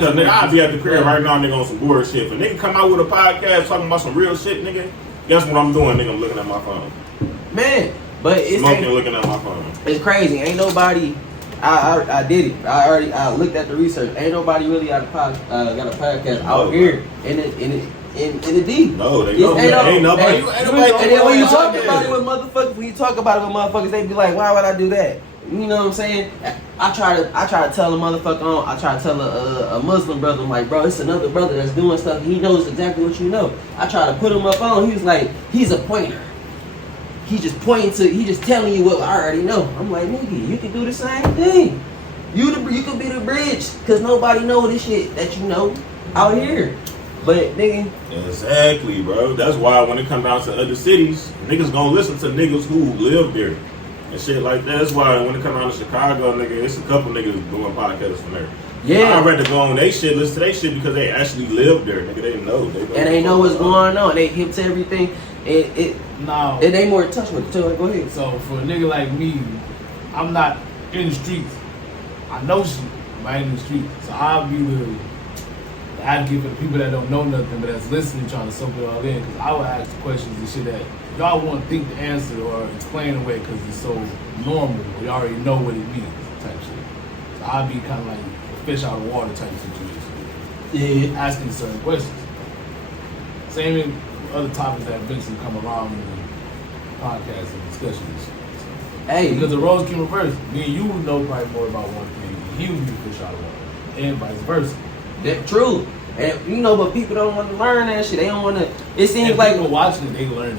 Because nigga, I'll be at the crib right now, nigga, on some bullshit. If a nigga come out with a podcast talking about some real shit, nigga, guess what I'm doing, nigga? I'm looking at my phone. Man, but it's smoking, looking at my phone. It's crazy. Ain't nobody. I did it. I looked at the research. Ain't nobody really got a podcast out here in the D. No, they don't. Ain't nobody. And then when you talk about it with motherfuckers, they be like, why would I do that? You know what I'm saying? I try to tell a motherfucker I try to tell a Muslim brother, I'm like, bro, it's another brother that's doing stuff. He knows exactly what you know. I try to put him up on. He was like, he's a pointer. He just telling you what I already know. I'm like, nigga, you can do the same thing. You could be the bridge, cause nobody know this shit that you know out here. But nigga, exactly, bro. That's why when it comes down to other cities, niggas gonna listen to niggas who live there and shit like that. That's why when it comes down to Chicago, nigga, it's a couple niggas doing podcasts from there. Yeah, I'd rather go on they shit, listen to they shit because they actually live there, nigga. They know. They know what's going on. They hip to everything. It ain't more touch with it. Go ahead. So for a nigga like me, I'm not in the streets. I know shit, but I ain't in the streets. So I'll be the advocate for the people that don't know nothing, but that's listening, trying to soak it all in. Because I would ask the questions and shit that y'all won't think the answer or explain away because it's so normal. We already know what it means, type shit. So I'll be kind of like a fish out of water type situation. Yeah. Asking certain questions. Same in other topics that eventually come around in the podcast and discussions. So, hey, because the roles can reverse. Me and you would know probably more about one thing. He would be a fish out of water, and vice versa. That's true. And you know, but people don't want to learn that shit. They don't want to. It seems like people watching it, they learn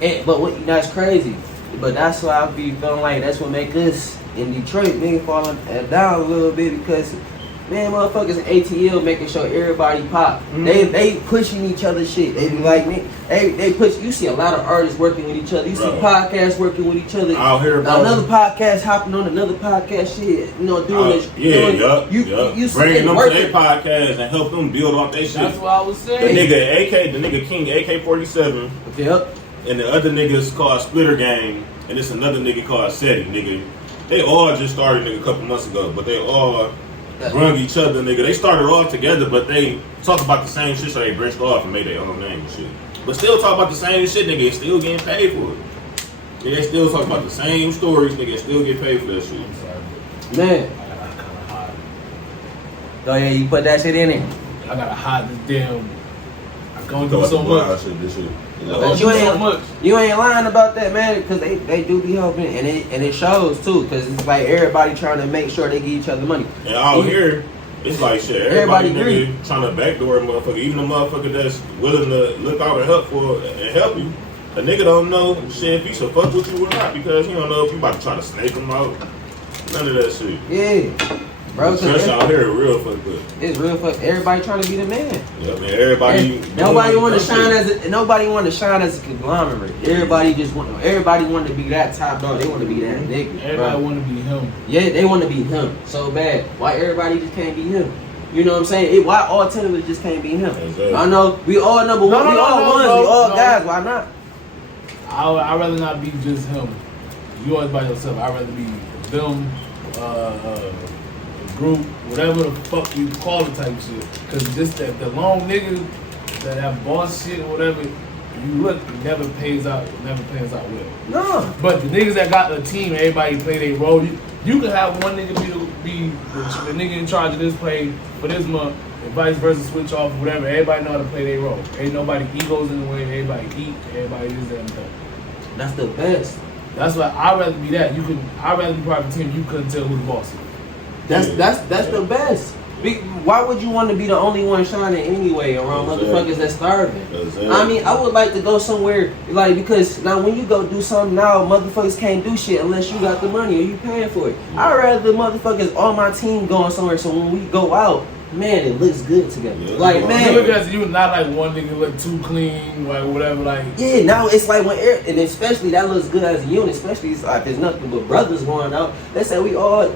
it. But that's crazy. But that's why I be feeling like that's what make us in Detroit nigga falling down a little bit because. Man, motherfuckers in ATL making sure everybody pop. Mm-hmm. They pushing each other shit. They be like, man, they push. You see a lot of artists working with each other. You see podcasts working with each other. Out here, bro. Another podcast hopping on another podcast shit. You know, doing this. You bringing them to their podcast and help them build off their shit. That's what I was saying. The nigga King AK-47. Yep. And the other niggas called Splitter Gang, and it's another nigga called SETI, nigga. They all just started, nigga, a couple months ago, but they all brung each other, nigga. They started all together, but they talk about the same shit, so they branched off and made their own name and shit. But still talk about the same shit, nigga. They still getting paid for it. Nigga, they still talk about the same stories, nigga. They still get paid for that shit. Man. Oh yeah, you put that shit in there. I gotta hide this damn. I'm going through so much. This shit. But you ain't lying about that, man, because they do be helping, and it shows too, because it's like everybody trying to make sure they give each other money. And out here, it's like shit. Everybody nigga, trying to backdoor a motherfucker, even a motherfucker that's willing to look out and help you. A nigga don't know shit if he should fuck with you or not because he don't know if you about to try to snake him out. None of that shit. Yeah. Bro, especially out here, real fucked up. It's real fucked. Everybody trying to be the man. Yeah, man. Everybody. Nobody want to shine as a conglomerate. Everybody want to be that top dog. They want to be that nigga. Everybody want to be him. Yeah, they want to be him so bad. Why everybody just can't be him? You know what I'm saying? Why all 10 of us just can't be him? Exactly. I know we all number one. We all ones. We all guys. Why not? I'd rather not be just him. You always by yourself. I'd rather be them. Group, whatever the fuck you call it type shit. Cause just the long niggas that have boss shit or whatever, you look, it never pays out well. No. But the niggas that got the team, everybody play their role. You could have one nigga be the nigga in charge of this play for this month, and vice versa, switch off, whatever. Everybody know how to play their role. Ain't nobody egos in the way, everybody eat, everybody is that and that. That's the best. That's why I'd rather be that. I'd rather be part of a team you couldn't tell who the boss is. That's the best. Why would you want to be the only one shining anyway around motherfuckers that's starving? I mean, I would like to go somewhere like because now when you go do something now, motherfuckers can't do shit unless you got the money or you paying for it. I'd rather the motherfuckers on my team going somewhere so when we go out, man, it looks good together. Yeah, like man, you look at you not like one nigga look too clean, like whatever. Like yeah, now it's like when and especially that looks good as a unit. Especially it's like there's nothing but brothers going out. Let's say we all.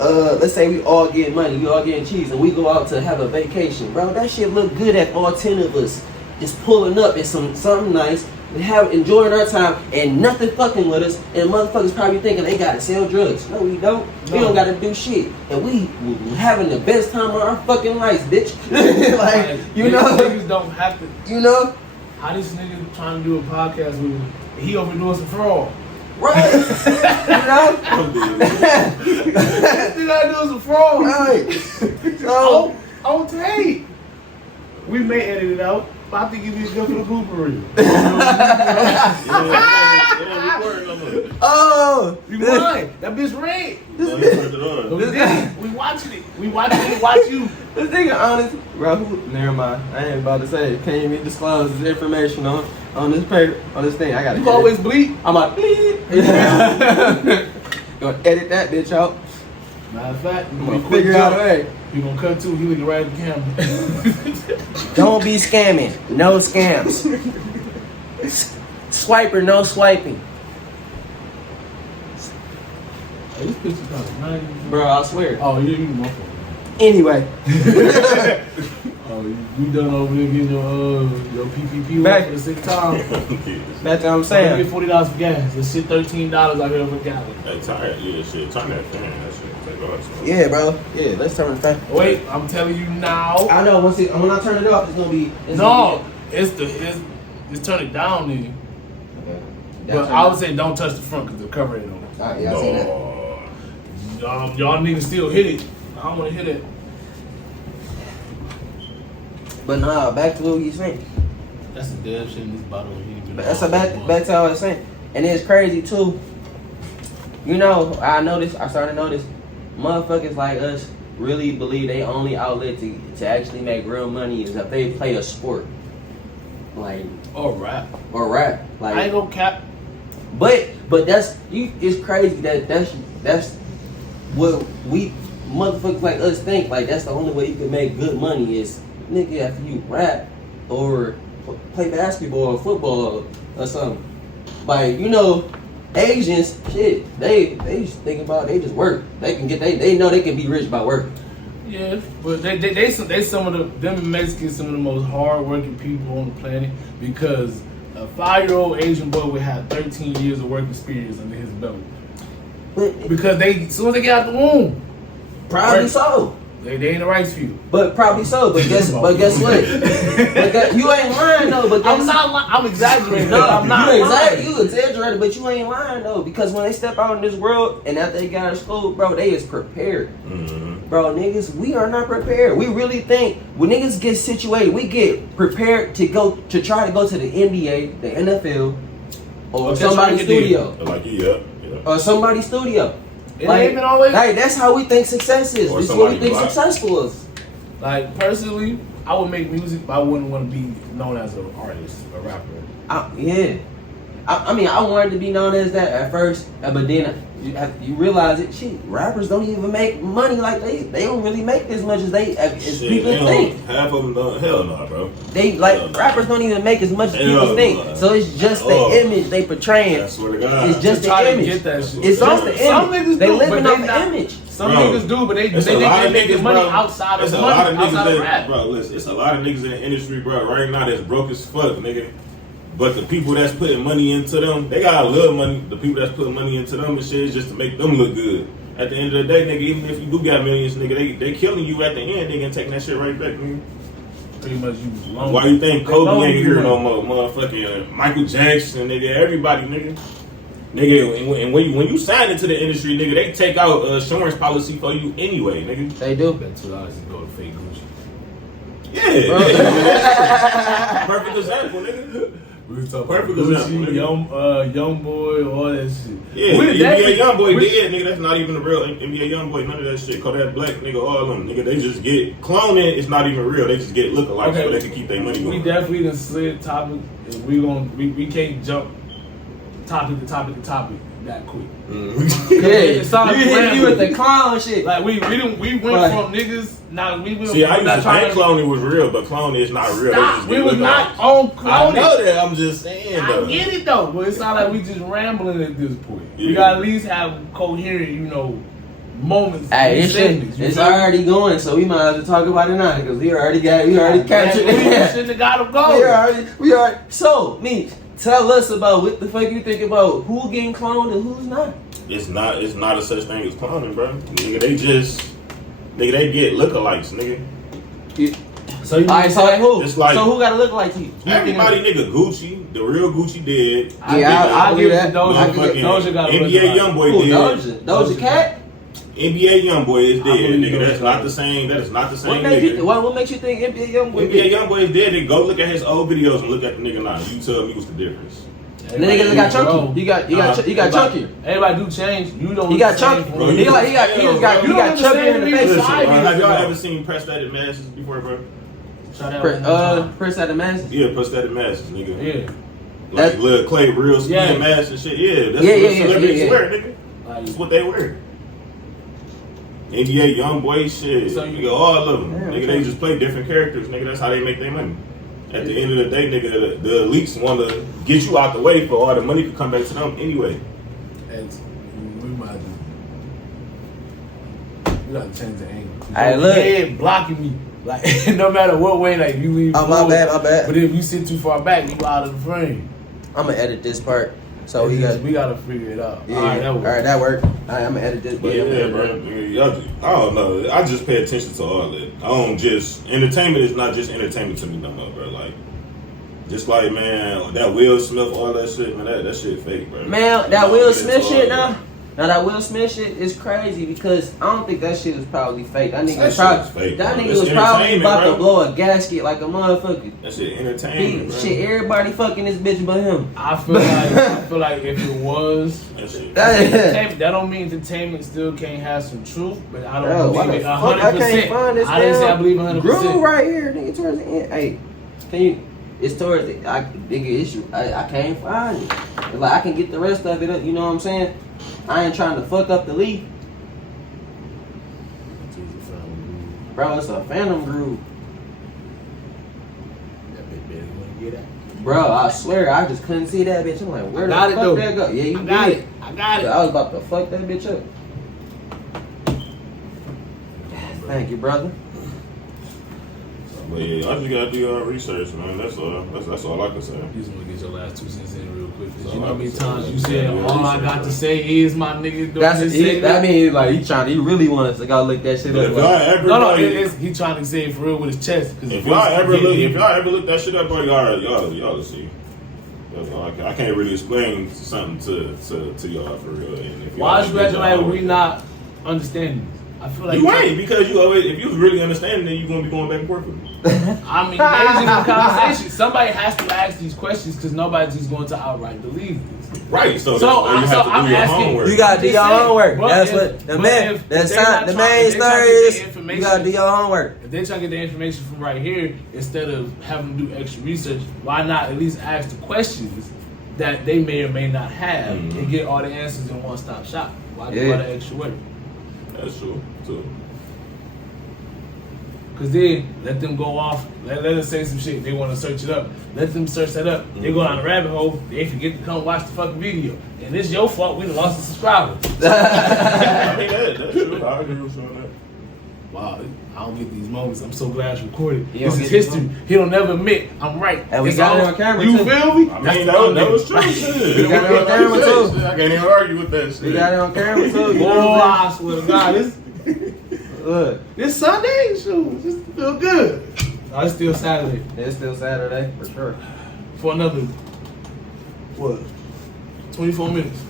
Let's say we all get money, we all getting cheese, and we go out to have a vacation, bro. That shit look good at all 10 of us just pulling up in something nice, enjoying our time and nothing fucking with us, and motherfuckers probably thinking they gotta sell drugs. No, we don't. We don't gotta do shit, and we having the best time of our fucking lives, bitch. like you know, niggas don't have to. You know, how this nigga trying to do a podcast with me? He over doing some fraud. Right. You know, this nigga doing some fraud. Right. So on tape. We may edit it out. But I think it'd be good for the Coopery. Oh, you lying? That bitch red. We watching it. We watching it. Watch you. This nigga honest, bro. Never mind. I ain't about to say it. Can't even disclose this information on this paper, on this thing. I gotta. You always bleep. I'm like bleep. Gonna edit that bitch out. Matter of fact, I'm gonna figure out a way. You gonna cut too? He looking right at the camera. Don't be scamming. No scams. Swiper, no swiping. Hey, this picture kind of nice. Bro, I swear. Oh, you my fault. Anyway. Oh, you done over there getting your PPP back for the 6th time. That's what I'm saying. You get $40 for gas. This shit $13 out here for a gallon. Hey, shit. Turn that fan. That shit. Take off. Yeah, bro. Yeah, let's turn the fan. Wait, I'm telling you now. I know. When I turn it off, it's gonna be. It's turn it down then. Okay. But I would say don't touch the front because the cover ain't on. Alright, yeah, I see that. Y'all niggas still hit it. I don't want to hit it. But nah, back to what you saying. That's a dead shit in this bottle. That's back to what I was saying. And it's crazy too. You know, I started to notice motherfuckers like us really believe they only outlet to actually make real money is if they play a sport. Like or rap. Like I ain't gonna cap. But it's crazy that's what we motherfuckers like us think. Like that's the only way you can make good money is nigga after you rap or play basketball or football or something. Like, you know, Asians, shit, they just think about they just work. They can get they know they can be rich by working. Yeah, but they some of them Mexicans some of the most hardworking people on the planet because a 5-year-old Asian boy would have 13 years of work experience under his belt. Because as soon as they get out the womb, probably so. They ain't the rights for you. But probably so. But guess what? You ain't lying though. But I'm not lying. I'm exaggerating. No, I'm not lying. You exaggerated, but you ain't lying though. Because when they step out in this world and after they got out of school, bro, they is prepared. Mm-hmm. Bro, niggas, we are not prepared. We really think when niggas get situated, we get prepared to try to go to the NBA, the NFL, or somebody's studio. Or somebody's studio. Like that's how we think success is. This is what we think successful is. Like personally, I would make music, but I wouldn't want to be known as an artist, a rapper. Yeah. I mean, I wanted to be known as that at first, but then you realize it. Shit, rappers don't even make money like they don't really make as much as people think. Half of them don't. Hell no, bro. Rappers don't even make as much as people think. So it's just the image they portraying. I swear to God. It's just the image. Get that shit. It's just the image. Some niggas they do, living but off the image. Some niggas do, but they make money outside of rap. Bro, listen, it's a lot of niggas in the industry, bro, right now that's broke as fuck, nigga. But the people that's putting money into them, they got a little money. The people that's putting money into them and shit is just to make them look good. At the end of the day, nigga, even if you do got millions, nigga, they killing you at the end. They gonna take that shit right back, nigga. Pretty much you. Why you think Kobe ain't here no more? Motherfucking Michael Jackson, nigga, everybody, nigga. Nigga, and when you sign into the industry, nigga, they take out insurance policy for you anyway, nigga. They do. Bet $2 to go to fake Gucci. Yeah. Perfect example, nigga. We was talking about Gucci, young boy, all that shit. Yeah, NBA young boy dead, nigga. That's not even a real NBA young boy. None of that shit. Kodak Black, nigga, all of them, nigga. They just get cloning. It's not even real. They just get lookalikes so they can keep their money going. We definitely done slid topic. We can't jump topic to topic that quick. Mm-hmm. Yeah, you with the clown shit. Like we went from niggas. Now we went. See, I used to think cloning was real, but cloning is not real. We was not on cloning. I know that. I'm just saying though. I get it though, but it's not like we just rambling at this point. Yeah. We gotta at least have coherent, moments. Hey, and segments, it's you feel me? already going, so we might as well talk about it now because we already captured We it. shouldn't have got him going. we already. So, Meech, tell us about what the fuck you think about who getting cloned and who's not. It's not a such thing as cloning, bro. Nigga, they get lookalikes, nigga. So you Alright, so like who? It's like- so who got to look like you? Everybody, nigga, Gucci, the real Gucci did. I'll give it to Motherfucking Doja got a NBA YoungBoy Who, did. Doja Cat? NBA YoungBoy is I dead, believe nigga. Doja That's Cat. not the same. That is not the same What makes nigga. you? What makes you think NBA YoungBoy? NBA YoungBoy is dead. Then go look at his old videos and look at the nigga now. You tell me what's the difference. The nigga got chunky. You got chunkier. Everybody do change. You don't. He got chunky. Bro, He got chunkier in the face. Listen, Have y'all ever seen prosthetic masses before, bro? Try that one more time. Press out the mask. Yeah, prosthetic masses, nigga. Yeah. Like Lil Clay, real skin Yeah. mask and shit. Yeah, that's Yeah, what yeah, celebrities yeah. wear, nigga. That's what they wear. NBA YoungBoy shit. So Nigga, all of them. Yeah, Nigga, they just play different characters. Nigga, that's how they make their money. At the end of the day, nigga, the elites want to get you out the way for all the money to come back to them anyway. And we might do. We gotta change the angle. Hey, look. Your head blocking me. Like no matter what way, like you leave. Oh, my forward. bad. But if you sit too far back, you out of the frame. I'm gonna edit this part. So we we gotta figure it out. Yeah, All right, that worked. Alright, I'm gonna edit this. But yeah, bro. I don't know. I just pay attention to all that. I don't just entertainment is not just entertainment to me no more, bro. Like, just like man, that Will Smith, all that shit, man. That shit fake, bro. Man, that Will Smith shit now. Now that Will Smith shit is crazy because I don't think that shit was probably fake. That nigga was probably about to blow a gasket like a motherfucker. That shit entertainment, bro. Shit, everybody fucking this bitch but him. I feel like if it was That shit. that don't mean entertainment still can't have some truth, but I don't believe it 100%. I can't find this I didn't say I believe 100%. Groove right here, nigga, towards the end. Hey, can you? It's towards the nigga issue. I can't find it. But like I can get the rest of it up. You know what I'm saying? I ain't trying to fuck up the leaf. Bro, it's a phantom groove. Bro, I swear, I just couldn't see that bitch. I'm like, where the fuck that go? Yeah, you got it. I got it. I was about to fuck that bitch up. Thank you, brother. But yeah, I just gotta do your research, man. That's all. That's all I can say. You just want to get your last 2 cents in real quick. Cause So you know I how many can say times that. you said Yeah, all I got to say is my nigga doing That's this he, shit. that means like he really wants to go look that shit But up. if y'all ever, No, like, he trying to say it for real with his chest. if y'all ever look that shit up, bro, y'all see. I can't really explain something to y'all for real. And if Why is you acting like we always- not understanding this? I feel like You ain't, because you always, if you was really understanding, then you gonna be going back and forth with me. I'm engaging in the conversation. Somebody has to ask these questions because nobody's just going to outright believe this. Right. So I'm you have to do your asking- homework. You gotta do your homework. But That's if- what the but man. if That's they're not the trying- main if they're trying story to get is the you information- gotta do your homework. If they're trying to get the information from right here, instead of having to do extra research, why not at least ask the questions that they may or may not have and get all the answers in one-stop shop? Why do all the extra work? That's true too. Because then let them go off, let them say some shit. They want to search it up. Let them search that up. They go down the rabbit hole. They forget to come watch the fucking video. And it's your fault we done lost a subscriber. I mean that's true. I agree with you on that. Wow, I don't get these moments. I'm so glad it's recorded. You don't This is get these history. He don't never admit I'm right. And we It's got it all- on camera, You too. feel me? I mean, that was true. Shit. We got it on camera, too. I can't even argue with that shit. We got it on camera too. You Boy, know what I'm I swear to God, Look, this Sunday, shoot, just feel good. No, it's still Saturday it's still Saturday for sure. for another, what, 24 minutes.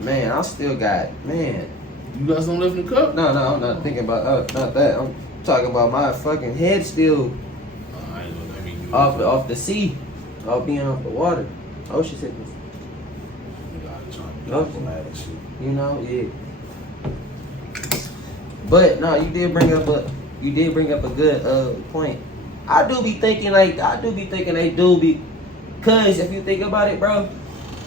Man, I still got man. You got something left in the cup? No, I'm not thinking about not that. I'm talking about my fucking head still I ain't know that mean you off the sea, off being off the water, ocean sickness. You know, yeah. But no, you did bring up a good point. I do be thinking they do be, cause if you think about it, bro,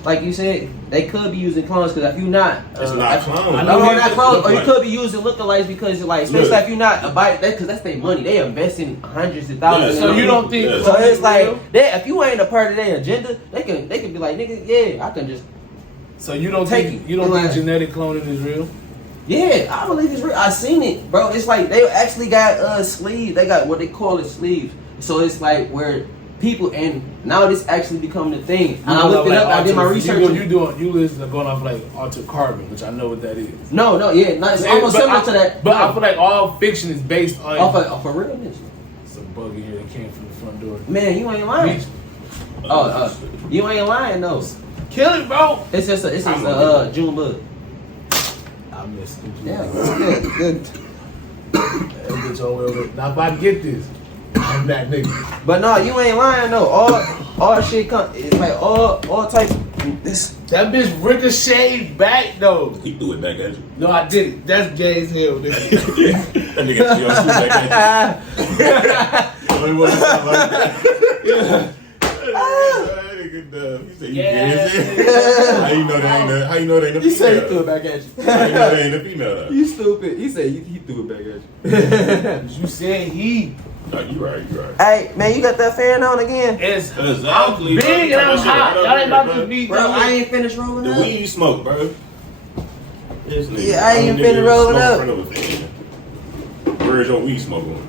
like you said, they could be using clones. Cause if you not, It's not clones. I no, know not clones, or you Like- could be using lookalikes because like, especially Look. if you're not about that, cause that's their money. They invest in hundreds of thousands. Yeah, So in you it. don't think? Yeah. So it's like, if you ain't a part of their agenda, they can be like, nigga, yeah, I can just So you don't Take think it. you don't Like- think genetic cloning is real? Yeah, I believe it's real. I seen it, bro. It's like they actually got sleeves. They got what they call it sleeves. So it's like where people and now this actually becoming a thing. And I looked it up. I did my research. You listen going off like altered carbon, which I know what that is. No, yeah, no, it's almost similar to that. But I feel like all fiction is based on off of realness. It's a bug in here that came from the front door. Man, you ain't lying. You ain't lying though. Kill it, bro. It's just a June bug. I missed it. Yeah, good. That bitch over. Now if I get this, I'm that nigga. But no, you ain't lying though. All shit come. It's like all types. That bitch ricocheted back though. He threw it back at you. No, I didn't. That's gay as hell, nigga. That nigga threw your shoe back at you. He wasn't like that. He said, Yeah. How you know that ain't a female? He said he threw it back at you. How you know that ain't a female though? You stupid. He said he threw it back at you. You said he. No, you right. Hey, man, you got that fan on again? It's Exactly, I'm bro. big and I'm hot. Y'all ain't about to be. Bro, I ain't finished rolling The up. weed you smoke, bro. This nigga, Yeah, I ain't nigga finna roll it smoke up. in front of a fan. Where's your weed smoke on?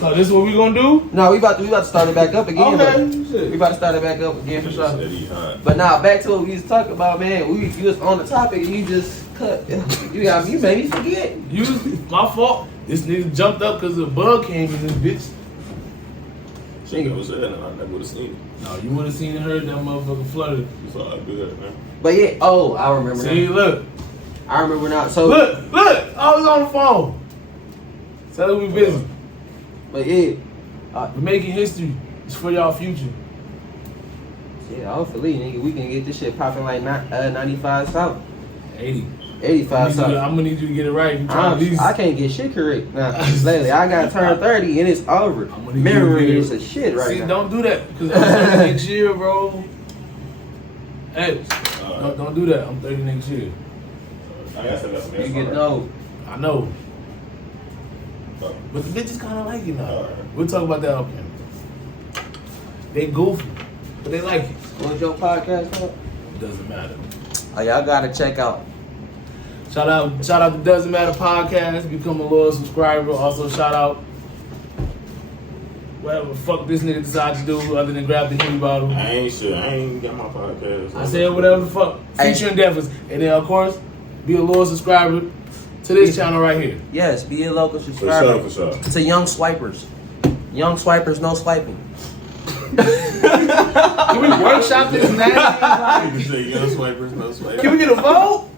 So this is what we gonna do? No, we about to start it back up again. Okay, shit. We about to start it back up again for Nigga sure. said he hot. But now back to what we was talking about, man. You was on the topic and you just cut. You made me forget. My fault. This nigga jumped up because the bug came in this bitch. Shit, was that? I never would have seen it. No, you would have seen and heard that motherfucker flooded. It's all good, man. But yeah, I remember See, now. look. I remember now. So Look. I was on the phone. Tell her we busy. But yeah, We're making history. It's for y'all future. hopefully, nigga, we can get this shit popping like 95 South. 80. 85 South. I'm gonna need you to get it right. You trying to I can't get shit correct now. Lately, I got turned 30 and it's over. I'm gonna need Memory you is to a shit right See, now. don't do that because I'm 30 next year, bro. Hey, don't do that. I'm 30 next year. I guess that's You get no. I know. But the bitches kind of like it now. Alright. We'll talk about that off camera. They goofy, but they like it. What's your podcast called? It doesn't matter. Oh, y'all gotta check out. Shout out to Doesn't Matter Podcast. Become a loyal subscriber. Also shout out whatever the fuck this nigga decides to do other than grab the Henny bottle. I ain't sure. I ain't got my podcast. I said whatever the fuck. Future endeavors. And then of course, be a loyal subscriber to this channel right here. Yes, be a local For subscriber. sure. To Young Swipers. Young Swipers, no swiping. Can we workshop this You now? can say young swipers, no swipers. Can we get a vote?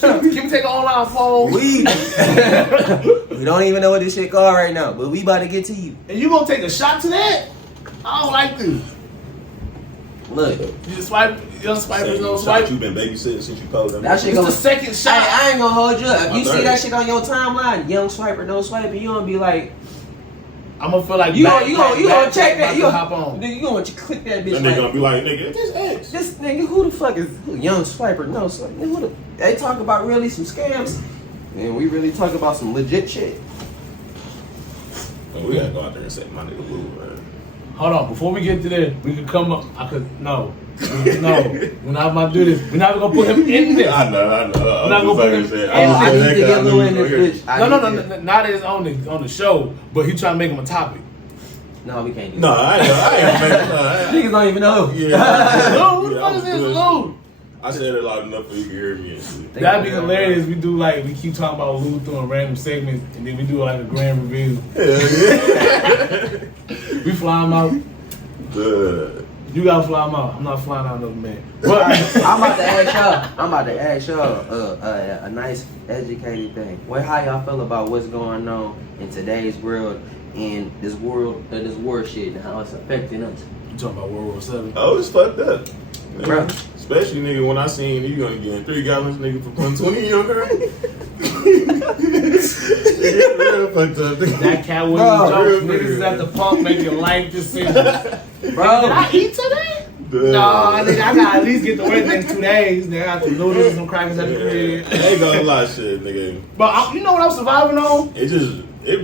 Can we take an online poll? We don't even know what this shit called right now, but we about to get to you. And you gonna take a shot to that? I don't like this. Look, You just swipe, young swipers, no Shot swipe. you been babysitting since you posted that shit It's gonna. the second shot. Hey, I ain't gonna hold you up. If My you see third. that shit on your timeline, young swiper, no swiping, you gonna be like, I'm gonna feel like you gonna check that. You hop on. Nigga, you gonna click that bitch. That nigga Like, gonna be like, nigga, this X. this nigga, who the fuck is young swiper? No swiper. Who the, they talk about really some scams, and we really talk about some legit shit. We gotta go out there and say my nigga Blue, man. Hold on, before we get to there, we could come up. No, we're not about to do this. We're not gonna put him in there. I know. I'm not gonna put him in. I need to get Lou in this bitch. No, not as on the show, but he trying to make him a topic. No, we can't do No, that. I ain't Niggas don't even know. Yeah. Lou, who the fuck is this Lou? I said it loud enough for you to hear me and shit. That'd be hilarious. We do we keep talking about Lou throwing random segments, and then we do like a grand reveal. We fly him out. You gotta fly him out. I'm not flying out another man. But I'm about to ask y'all a nice educated thing. How y'all feel about what's going on in today's world and this war shit and how it's affecting us? you talking about World War 7? Oh, it's fucked up. Bro. Especially, nigga, when I seen you gonna get 3 gallons, nigga, for putting 20 in your car. It's real fucked up. That cat was Bro, joke. real Niggas is at the pump making life decisions. Did Bro, I eat today? No, nigga, I gotta at least get to work in 2 days. Then I got some noodles and some crackers at the crib. I ain't gonna lie, shit, nigga. But you know what I'm surviving on?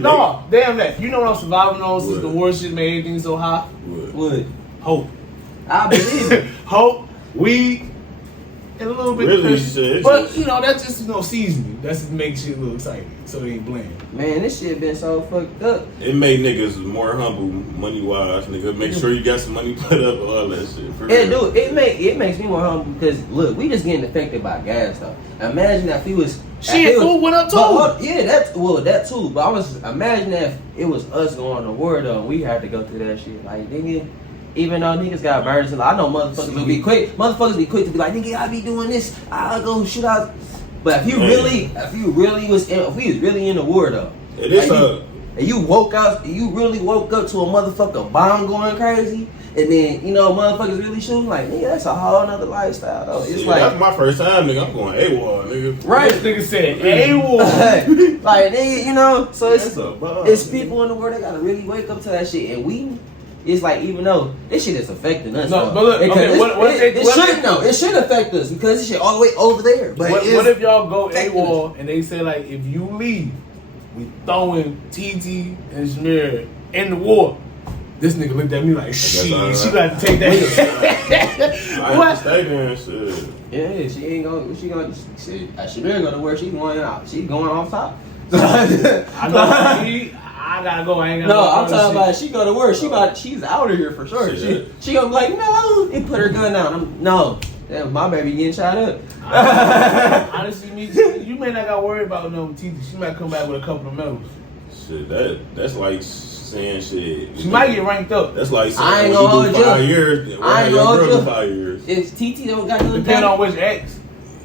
No. Damn that. You know what I'm surviving on since What? the war shit made everything so hot? What? would Hope. I believe it. Hope weed, and a little bit Really, of Christian. shit, But just- you know, that's just seasoning. That's just make shit a little exciting, so it ain't bland. Man, this shit been so fucked up. It made niggas more humble, money wise. Nigga, make sure you got some money put up, all that shit. For It real. do. It makes me more humble because look, we just getting affected by gas though. Imagine if he was Shit, food went up too. That too. But I was imagine if it was us going to war though, and we had to go through that shit. Like nigga, even though niggas got burned, I know motherfuckers will be quick. Motherfuckers be quick to be like, nigga, I be doing this. I'll go shoot out. But if we was really in the war though, It is like and you really woke up to a motherfucker bomb going crazy, and then motherfuckers really shooting, like nigga, that's a whole nother lifestyle though. It's shit, like that's my first time, nigga. I'm going AWOL, nigga. right. This nigga said, AWOL. Like nigga, so That's a bomb, it's nigga. people in the world that gotta really wake up to that shit, and it's like even though this shit is affecting us, No, though, but look, okay, it should affect us because this shit all the way over there. But What if y'all go affecting AWOL and they say like, if you leave, we throwing TT and Shamir in the war? This nigga looked at me like, shit, she got to take that. I What? have to stay there and shit. Yeah, she ain't gonna. She better go to where she going out. She going off top. I know. I gotta go. I ain't gotta No, go. I'm talking about she go to work. She's out of here for sure. Shit. She gonna be like, no, and put her gun down. No, damn, my baby getting shot up. Honestly, you may not got worried about no TT. She might come back with a couple of medals. Shit, that's like saying shit. She might get ranked up. That's like saying I ain't when gonna you do hold 5 you. years. I ain't gonna hold do you. 5 years. If TT don't got no Depending on which ex.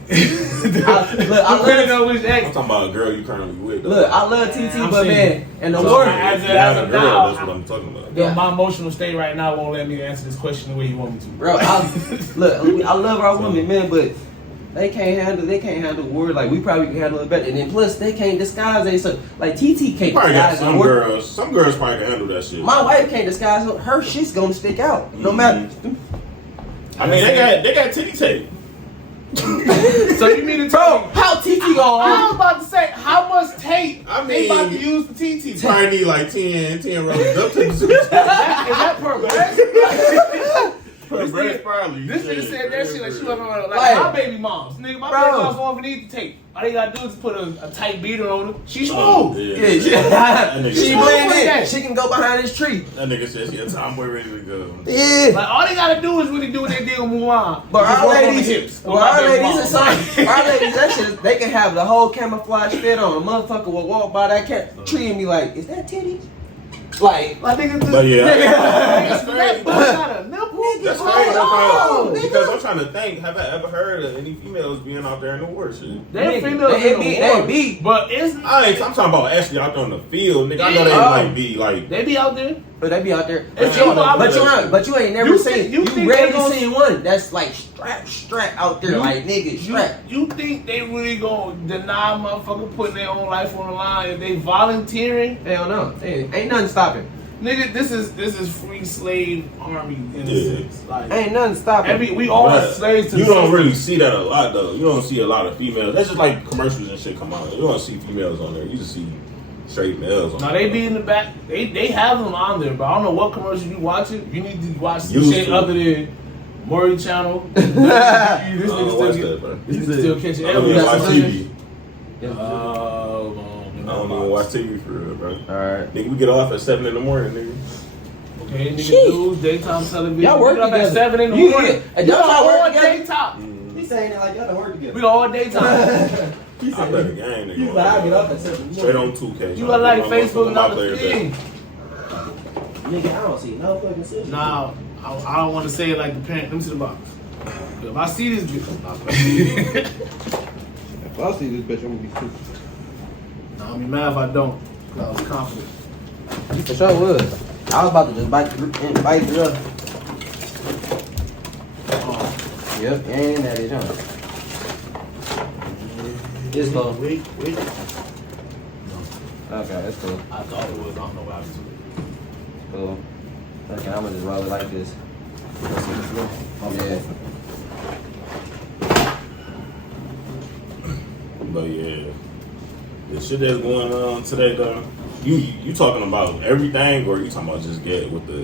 Depending on which I'm ex. talking about a girl you currently with. though. Look, I love TT, I'm but saying- man, and the So, war. as Not of a girl, now, that's what I'm talking about. Yeah. My emotional state right now won't let me answer this question the way you want me to. Bro, I love our women, man, but they can't handle war like we probably can handle it better. And then plus they can't disguise themselves. Like TT can't Probably got disguise some war. girls. Some girls probably can handle that shit. My wife can't disguise her shit's gonna stick out. No matter. I mean, they got titty tape. So you mean to Bro, tell me? how TT I gonna was about to say, how much tape I they about to mean- use for TT? Probably need like 10 rolls up to Is that per breast? This nigga probably. This nigga said that shit like she wasn't like Like- my baby moms. Nigga, my Bro. baby moms won't even need the tape. All they gotta do is put a tight beater on her. She's smooth. That nigga she said- blend that. in. She can go behind this tree. That nigga said she had tomboy ready to go. Yeah. Like all they gotta do is really do what they did with Mulan. But Just our work on the ladies, hips. well, our ladies and some, our ladies, that shit, they can have the whole camouflage fit on. A motherfucker will walk by that tree and be like, "Is that titties?" Like nigga just But yeah, that's that's that crazy. butt got a nipple. That's crazy. Oh, Because I'm trying to think. Have I ever heard of any females being out there in the war shit? They're Nigga, females they in be- the war, they be. but it's I'm talking about actually out there in the field, nigga. I know they Yeah. might be like. they be out there. But they be out there. It's But you, people out but you ain't never You seen. think- you think rarely they gonna- seen one that's like strap out there, like nigga strap. You think they really gonna deny motherfucker putting their own life on the line if they volunteering? Hell no, ain't nothing stopping. Nigga, this is free slave army in a Yeah. sense. Like Ain't nothing stopping. we all But slaves to you the don't system. really see that a lot though. You don't see a lot of females. That's just like commercials and shit come out. You don't see females on there. You just see straight males on Now there. they be in the back. They have them on there, but I don't know what commercial you watching. You need to watch some Used shit to. other than Maury Channel. This I nigga don't still watch get- that, bro. this nigga still catching I don't every even watch episode. TV. I don't even watch TV for real, bro. Alright. Nigga, we get off at 7 in the morning, nigga. Okay, nigga, Sheesh. news, daytime television. Y'all work We up at together. 7 in the You- morning. and We y'all all work all together? daytime. He's saying it like y'all don't work We together. all daytime. He I play the game, nigga. He's like, I get up at 7. Straight on 2K. You are like I'm Facebook, my not a players thing. Nigga, I don't see no fucking system. Nah, I don't want to say it like the parent. Let me see the box. If I see this bitch, I'm not playing. If I see this bitch, I'm gonna be stupid. Nah, I'm mad if I don't. 'Cause I was confident. You for sure would. I was about to just bite it up. Oh, Yep, and that is on. It's cool. wait. Okay, that's cool. I thought it was. I don't know what happened to it. Cool. Okay, I'm gonna just roll it like this. Yeah. But yeah, the shit that's going on today, though. You talking about everything, or you talking about just get with the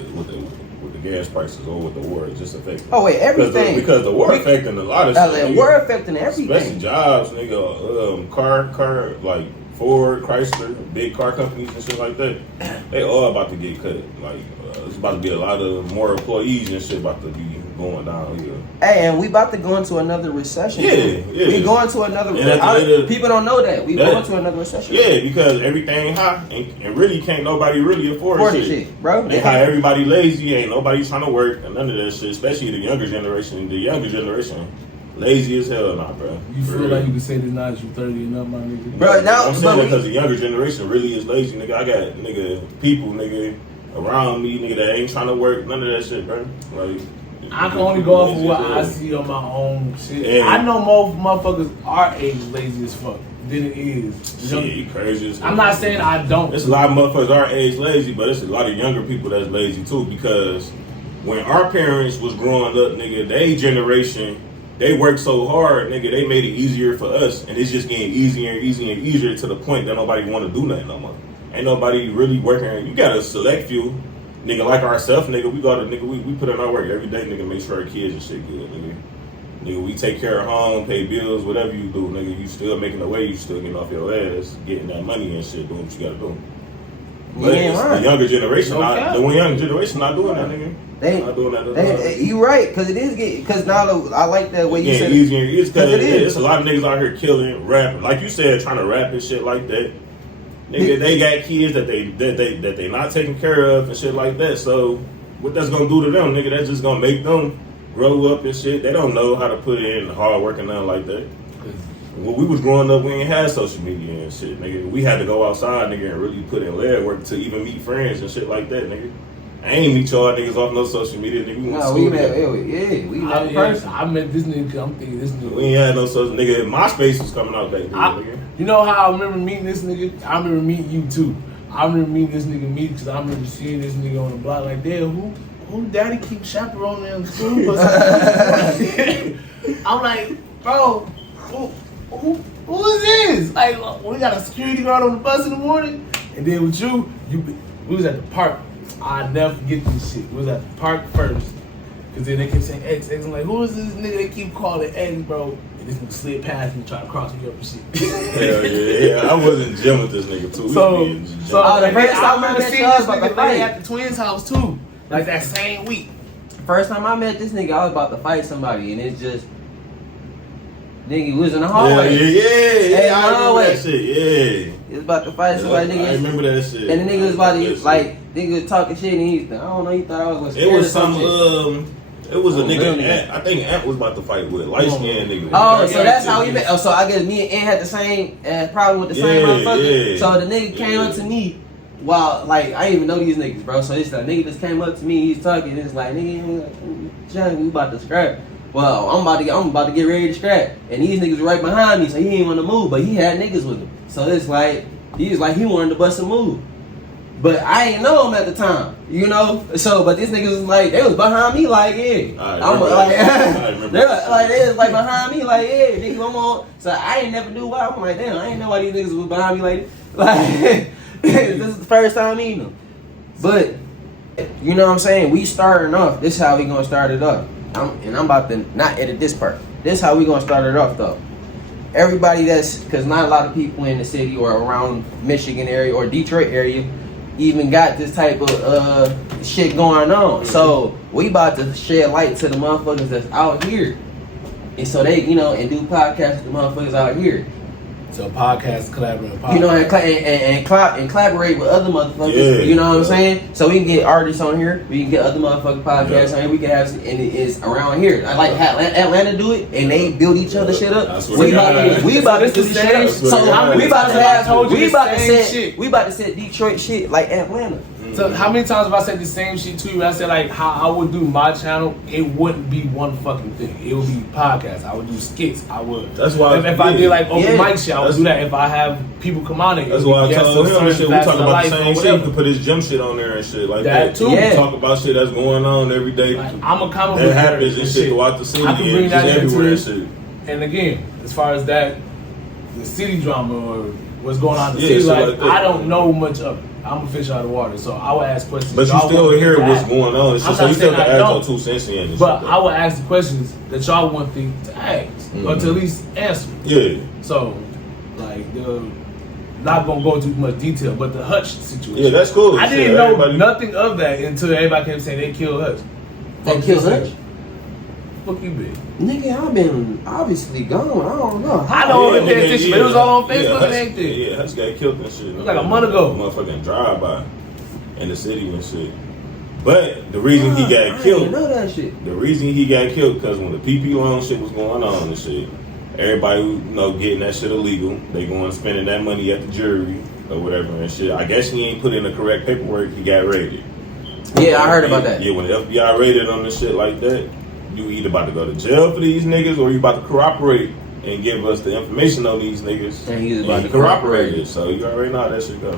gas prices or what the war is just affecting. Oh wait, everything. Because the war affecting a lot of shit. War affecting everything. Especially jobs, nigga. Car, like Ford, Chrysler, big car companies and shit like that. They all about to get cut. Like, it's about to be a lot of more employees and shit about to be going down here. Hey, and we about to go into another recession. Yeah. We going to another recession. People don't know that. We going to another recession. Yeah, because everything high and really can't nobody really afford shit. Bro. They hire everybody lazy, ain't nobody trying to work and none of that shit, especially the younger generation. The younger generation lazy as hell now, bro. You feel like you can say this now that you 30 and up, my nigga? Bro, now I'm saying because the younger generation really is lazy, nigga. I got people, nigga, around me, nigga, that ain't trying to work, none of that shit, bro. Like, I can only go off of what I see on my own shit. And I know most motherfuckers our age lazy as fuck than it is. Shit, crazy as hell. I'm not saying I don't. There's a lot of motherfuckers our age lazy, but it's a lot of younger people that's lazy too, because when our parents was growing up, nigga, they generation, they worked so hard, nigga, they made it easier for us, and it's just getting easier and easier and easier to the point that nobody want to do nothing no more. Ain't nobody really working. You got a select few, nigga, like ourselves, nigga. We got to, nigga, we put in our work every day, nigga, make sure our kids and shit good, nigga. Nigga, we take care of home, pay bills, whatever you do, nigga. You still making the way, you still getting off your ass, getting that money and shit, doing what you gotta do. But the younger generation, the younger generation not doing that, nigga. They not doing that. You right, because it is getting, because now I like that way you said it. Easier. It's because it's a lot of niggas out here killing, rapping, like you said, trying to rap and shit like that. Nigga, they got kids that they not taking care of and shit like that. So what that's gonna do to them, nigga? That's just gonna make them grow up and shit. They don't know how to put in hard work and nothing like that. When we was growing up, we ain't had social media and shit, nigga. We had to go outside, nigga, and really put in leg work to even meet friends and shit like that, nigga. I ain't meet y'all niggas off no social media, nigga. We met in person. I met this nigga. I'm thinking this nigga. We ain't had no social, nigga. MySpace was coming out back then, nigga. You know how I remember meeting this nigga? I remember meeting you too. I remember meeting this nigga because I remember seeing this nigga on the block like, damn, who daddy keep chaperoning in school? I'm like, bro, who is this? Like, we got a security guard on the bus in the morning, and then with you, we was at the park. I never forget this shit. We was at the park first, cause then they kept saying X. I'm like, who is this nigga they keep calling X, bro? And this nigga slid past me, trying to cross me up and shit. Hell yeah. I was in gym with this nigga too. So I remember seeing this nigga lay at the twins' house too, like that same week. First time I met this nigga, I was about to fight somebody, and it's just. Nigga, we was in the hallway. Yeah. I remember that shit, yeah. He was about to fight somebody, nigga. I remember that shit. And the nigga was about to, like, nigga was talking shit, and he thought I was It was it was a nigga, I think Ant was about to fight with light skinned nigga. Oh, so that's how we met. Oh, so I guess me and Ant had the same, problem with the same motherfucker. Yeah. So the nigga came up to me, while, like, I didn't even know these niggas, bro. So this nigga just came up to me, he's talking, and it's like, nigga, Johnny, we about to scrap. Well, I'm about to get ready to scrap, and these niggas right behind me, so he ain't want to move, but he had niggas with him. So it's like he wanted to bust a move, but I ain't know him at the time, you know. So, but these niggas was like, they was behind me, like, yeah, I'm like, they was like behind me, like, yeah, niggas, I'm on. So I ain't never knew why. I'm like, damn, I ain't know why these niggas was behind me like this is the first time meeting them. But you know what I'm saying? We starting off. This is how we gonna start it up. I'm about to not edit this part. This is how we gonna start it off though. Everybody because not a lot of people in the city or around Michigan area or Detroit area even got this type of shit going on. Mm-hmm. So we about to shed light to the motherfuckers that's out here. And so they, and do podcasts with the motherfuckers out here. So podcast, collaborate, and collaborate with other motherfuckers. Yeah, you know what I'm saying? So we can get artists on here. We can get other motherfucking podcasts on here. We can have, and it's around here. I like how Atlanta do it, and they build each other shit up. We about to do this shit. So we about to set Detroit shit like Atlanta. So how many times have I said the same shit to you? I said like how I would do my channel, it wouldn't be one fucking thing. It would be podcasts. I would do skits. I would. That's why if I did like open mic shit, I would do that. If I have people come on it, that's why I told him shit. We talk about the same shit. You can put his gym shit on there and shit like that. Too. Yeah. We talk about shit that's going on every day. Like, I'm a comic book that happens and shit throughout the city. I can bring that everywhere and shit. And again, as far as that, the city drama or what's going on in the city, like I don't know much of it. I'm a fish out of the water, so I would ask questions. But you y'all still want hear to what's ask. going on and shit, so you still can ask your 2 cents in and shit. But I would ask the questions that y'all want to ask, or to at least answer. Yeah. So, like, not gonna go into too much detail, but the Hutch situation. Yeah, that's cool. I didn't know nothing of that until everybody kept saying they killed Hutch. They killed Hutch? Fuck you, big. Nigga, I've been obviously gone. I don't know. I know all the shit, but it was all on Facebook and Hutch, everything. Yeah, Hutch got killed and shit. It was like a month ago. Motherfucking drive-by in the city and shit. But the reason he got killed, I didn't know that shit. the reason he got killed because when the PP loan shit was going on and shit, everybody, getting that shit illegal. They going spending that money at the jury or whatever and shit. I guess he ain't put in the correct paperwork. He got raided. Yeah, I heard about that. Yeah, when the FBI raided on this shit like that, you either about to go to jail for these niggas or you about to cooperate and give us the information on these niggas. And he's about to cooperate it. So you already know how that shit go.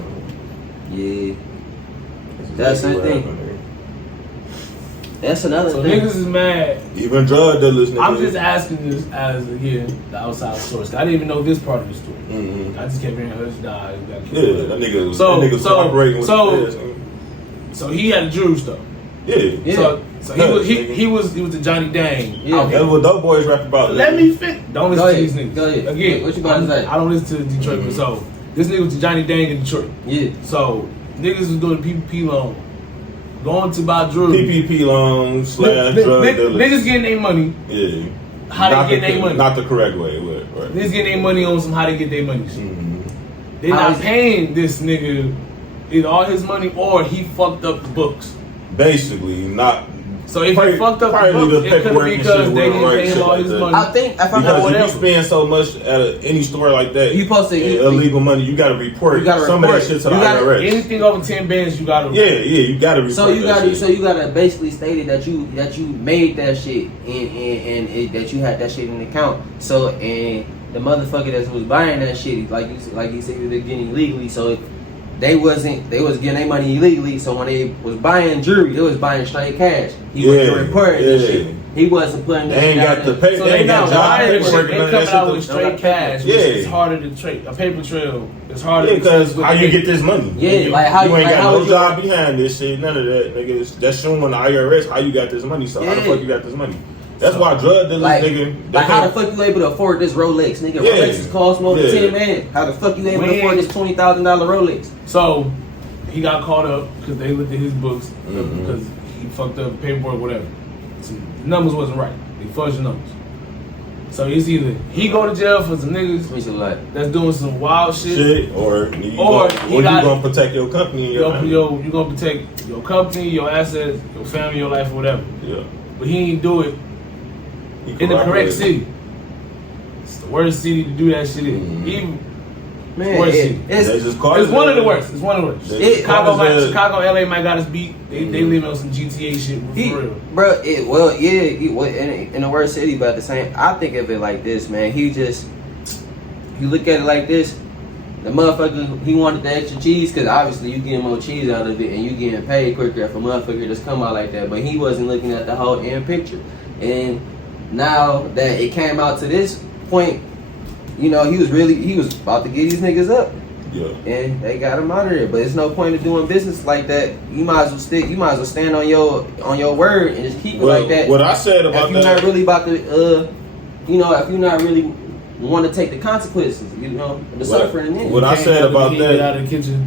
Yeah. That's the thing. That's another So thing. niggas is mad. Even drug dealers, niggas. I'm just asking this as, again, the outside source. I didn't even know this part of the story. Mm-hmm. I just kept hearing Hutch died. Got Yeah, killed. that nigga was, So- cooperating with so- the feds. So he had a jury stuff. Yeah. So he was the Johnny Dang. Yeah. out here. That's what dope boys rap about. Let nigga. me finish. Don't listen Go to ahead. these niggas. Go ahead. Again, What you about to say? I don't listen to Detroit, but so this nigga was the Johnny Dang in Detroit. Yeah. So niggas was doing PPP loan, going to buy jewelry. PPP loans / drug dealers. Niggas getting their money. Yeah. How Not they get the- their money? Not the correct way. Right. Niggas getting their money on some how they get their money. Mm-hmm. They How not is it? paying this nigga either all his money or he fucked up the books. Basically, not. So if Probably- he fucked up the probably books, the it could paperwork be and because shit they wouldn't didn't work, pay him shit all like his that. money. I think if I'm not Because if you whatever. spend so much at any store like that, You supposed to- illegal money, you got to report You gotta some of report. that shit to the You gotta- IRS. Anything over 10 bands, you gotta. Yeah, you got to report. So you that gotta, shit. so you gotta basically state it that you made that shit and that you had that shit in the account. So and the motherfucker that was buying that shit, like you said, he was getting illegally. So they was getting their money illegally. So when they was buying jewelry, they was buying straight cash. He wasn't reporting this shit. He wasn't putting. They ain't got the pay. So They they ain't got not job buying the shit. paperwork. They none of coming that out shit. with straight cash. Yeah. Which is harder to trace. A paper trail is harder. Yeah, to because trace how you with get this money? Yeah, you, like how you ain't like got how no would job behind this shit. None of that, nigga. That's showing the IRS how you got this money. So how the Yeah. fuck you got this money? That's why drug dealers, Like, nigga. like how the fuck you able to afford this Rolex, nigga? Yeah. Rolexes cost more than Yeah. 10 man. How the fuck you able to Man. afford this $20,000 Rolex? So he got caught up because they looked at his books Mhm. because he fucked up paperwork, whatever. Some numbers wasn't right. They fudged the numbers. So it's either he go to jail for some niggas Let me see like. that's doing some wild shit. shit, or you you got- gonna protect your company and your family. You gonna protect your company, your assets, your family, your life, or whatever. Yeah. But he ain't do it He in the correct cooperated. city. It's the worst city to do that shit in. Mhm. Even Man, Worst it- city. They it's just caught it's his one of the ass. worst. It's one of the worst. They Chicago, caught his ass. Chicago, LA might got us beat. They live on some GTA shit for He, real. bro, in the worst city, but at the same, I think of it like this, man. You look at it like this. The motherfucker, he wanted the extra cheese because obviously you getting more cheese out of it and you getting paid quicker if a motherfucker just come out like that. But he wasn't looking at the whole end picture. And now that it came out to this point, you know, he was about to get these niggas up. Yeah. And they got him out of there. But there's no point of doing business like that. You might as well stand on your word and just keep it like that. What I said about if you're that, not really about to if you're not really want to take the consequences, you know, the suffering and what I said about Get out that, of the kitchen.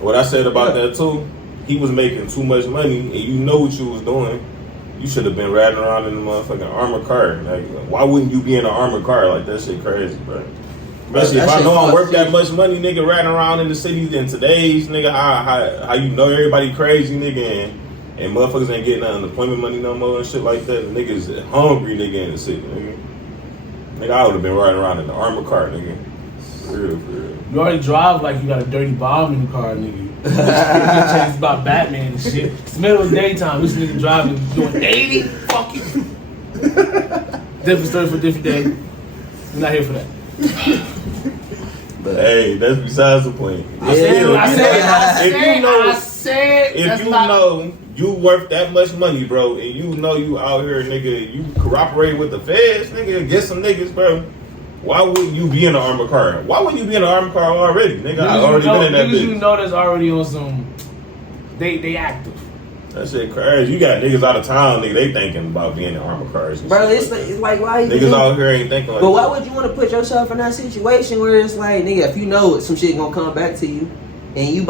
what I said about that too, he was making too much money, and you know what you was doing. You should have been riding around in the motherfucking armored car. Like, why wouldn't you be in an armored car? Like, that shit crazy, bro. Especially if That I shit know I'm costs worth that much money, nigga, riding around in the city in today's, nigga, how you know everybody crazy, nigga, and motherfuckers ain't getting that unemployment money no more and shit like that. And niggas hungry, nigga, in the city, nigga. Nigga, I would have been riding around in the armored car, nigga. For real. You already drive like you got a dirty bomb in the car, nigga. You get chased by Batman and shit. It's the middle of the daytime. This nigga driving, doing 80. Fuck you. Different story for a different day. We're not here for that. But Hey, that's besides the point. I said. If you know you worth that much money, bro, and you know you out here, nigga, you cooperate with the feds, nigga, get some niggas, bro. Why would you be in an armored car? Why wouldn't you be in an armored car already? Nigga, I already been in that bitch. You know that's already on some, they active. That shit crazy. You got niggas out of town, nigga, they thinking about being in armored cars. Bro, it's like why you niggas out here ain't thinking like but why would you want to put yourself in that situation where it's like, nigga, if you know some shit gonna come back to you, and you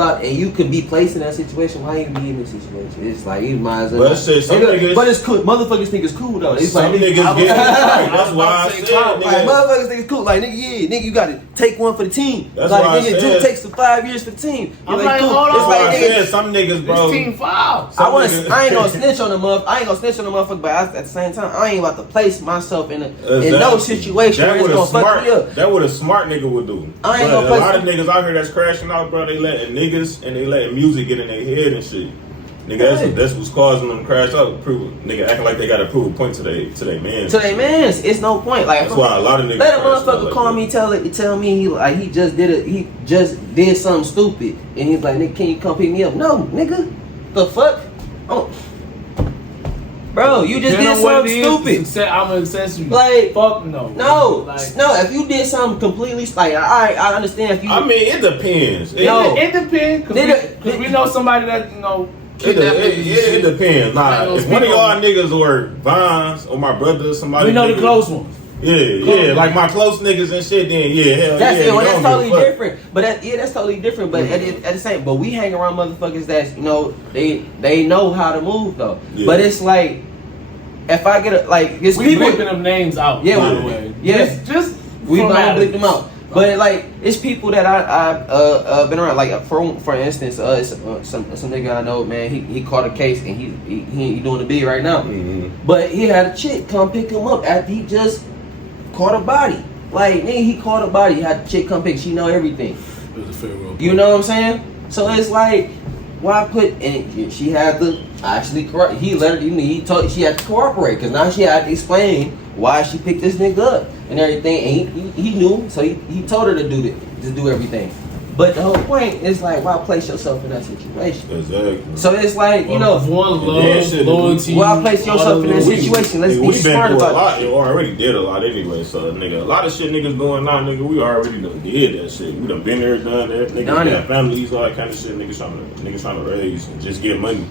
can be placed in that situation, why you be in this situation? It's like you might as well. But it's cool. Motherfuckers think it's cool though. It's some like niggas get that's why I said, like, motherfuckers think it's cool. Like nigga, you gotta take one for the team. That's like why nigga, it takes the 5 years for the team. I'm like, cool. hold on. That's why I said some niggas, bro. It's team foul. I ain't gonna snitch on the motherfucker, but at the same time, I ain't about to place myself in no situation where it's gonna fuck me up. That's what a smart nigga would do. I ain't gonna a lot of niggas out here that's crashing out, bro. They letting niggas and they letting music get in their head and shit. Nigga, that's what's causing them to crash out. Nigga acting like they gotta prove a point to their man. To their mans, it's no point. Like that's why a lot of niggas. Let a motherfucker call me, tell me he just did something stupid, and he's like, nigga, can you come pick me up? No, nigga, the fuck. Oh. Bro, you just did something stupid. I'm an accessory. Like, fuck no. No. If you did something completely, like, I understand if you. I mean, it depends. It depends. Cause we know somebody that, you know. It depends. Nah, if one of y'all niggas or Vines or my brother or somebody. We know the close ones. Yeah, like my close niggas and shit. Then that's totally different. But that's totally different. But at the same, but we hang around motherfuckers that's they know how to move though. Yeah. But it's like if I get it's we bleeping them names out. Yeah, by the way. Yeah, just we gonna bleep them out. But like it's people that I've been around. Like for instance, some nigga I know, man. He caught a case and he doing the bid right now. Mm-hmm. But he had a chick come pick him up after he just caught a body. Like, nigga, he caught a body. He had a chick come pick. She know everything. It was a fair road. You know what I'm saying? So it's like, why put? And she had to actually correct. He let her. He told she had to cooperate because now she had to explain why she picked this nigga up and everything. And he knew, so he told her to do everything. But the whole point is like, why place yourself in that situation? Exactly. So it's like, you know, loyalty. Why place yourself in that situation? Let's be smart about it. A lot. You already did a lot anyway. So, nigga, a lot of shit niggas doing now, nigga, we already done did that shit. We done been there, done that. Niggas got families, all that kind of shit. Niggas trying to raise and just get money.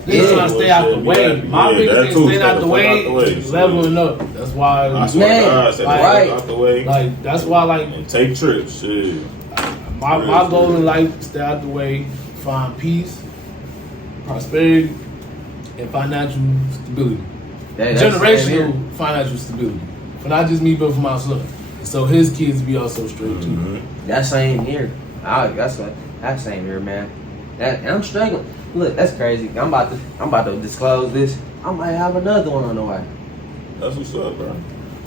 Niggas trying to stay out the way. My biggest thing, staying out the way, leveling up. That's why. I swear to God, right out the way. Like that's why, like, and take trips. Shit. My goal in life, stay out the way, find peace, prosperity, and financial stability. Generational financial stability. For not just me, but for my son. So his kids be also straight too. Mm-hmm. That same here. That same here, man. I'm struggling. Look, that's crazy. I'm about to disclose this. I might have another one on the way. That's what's up, bro.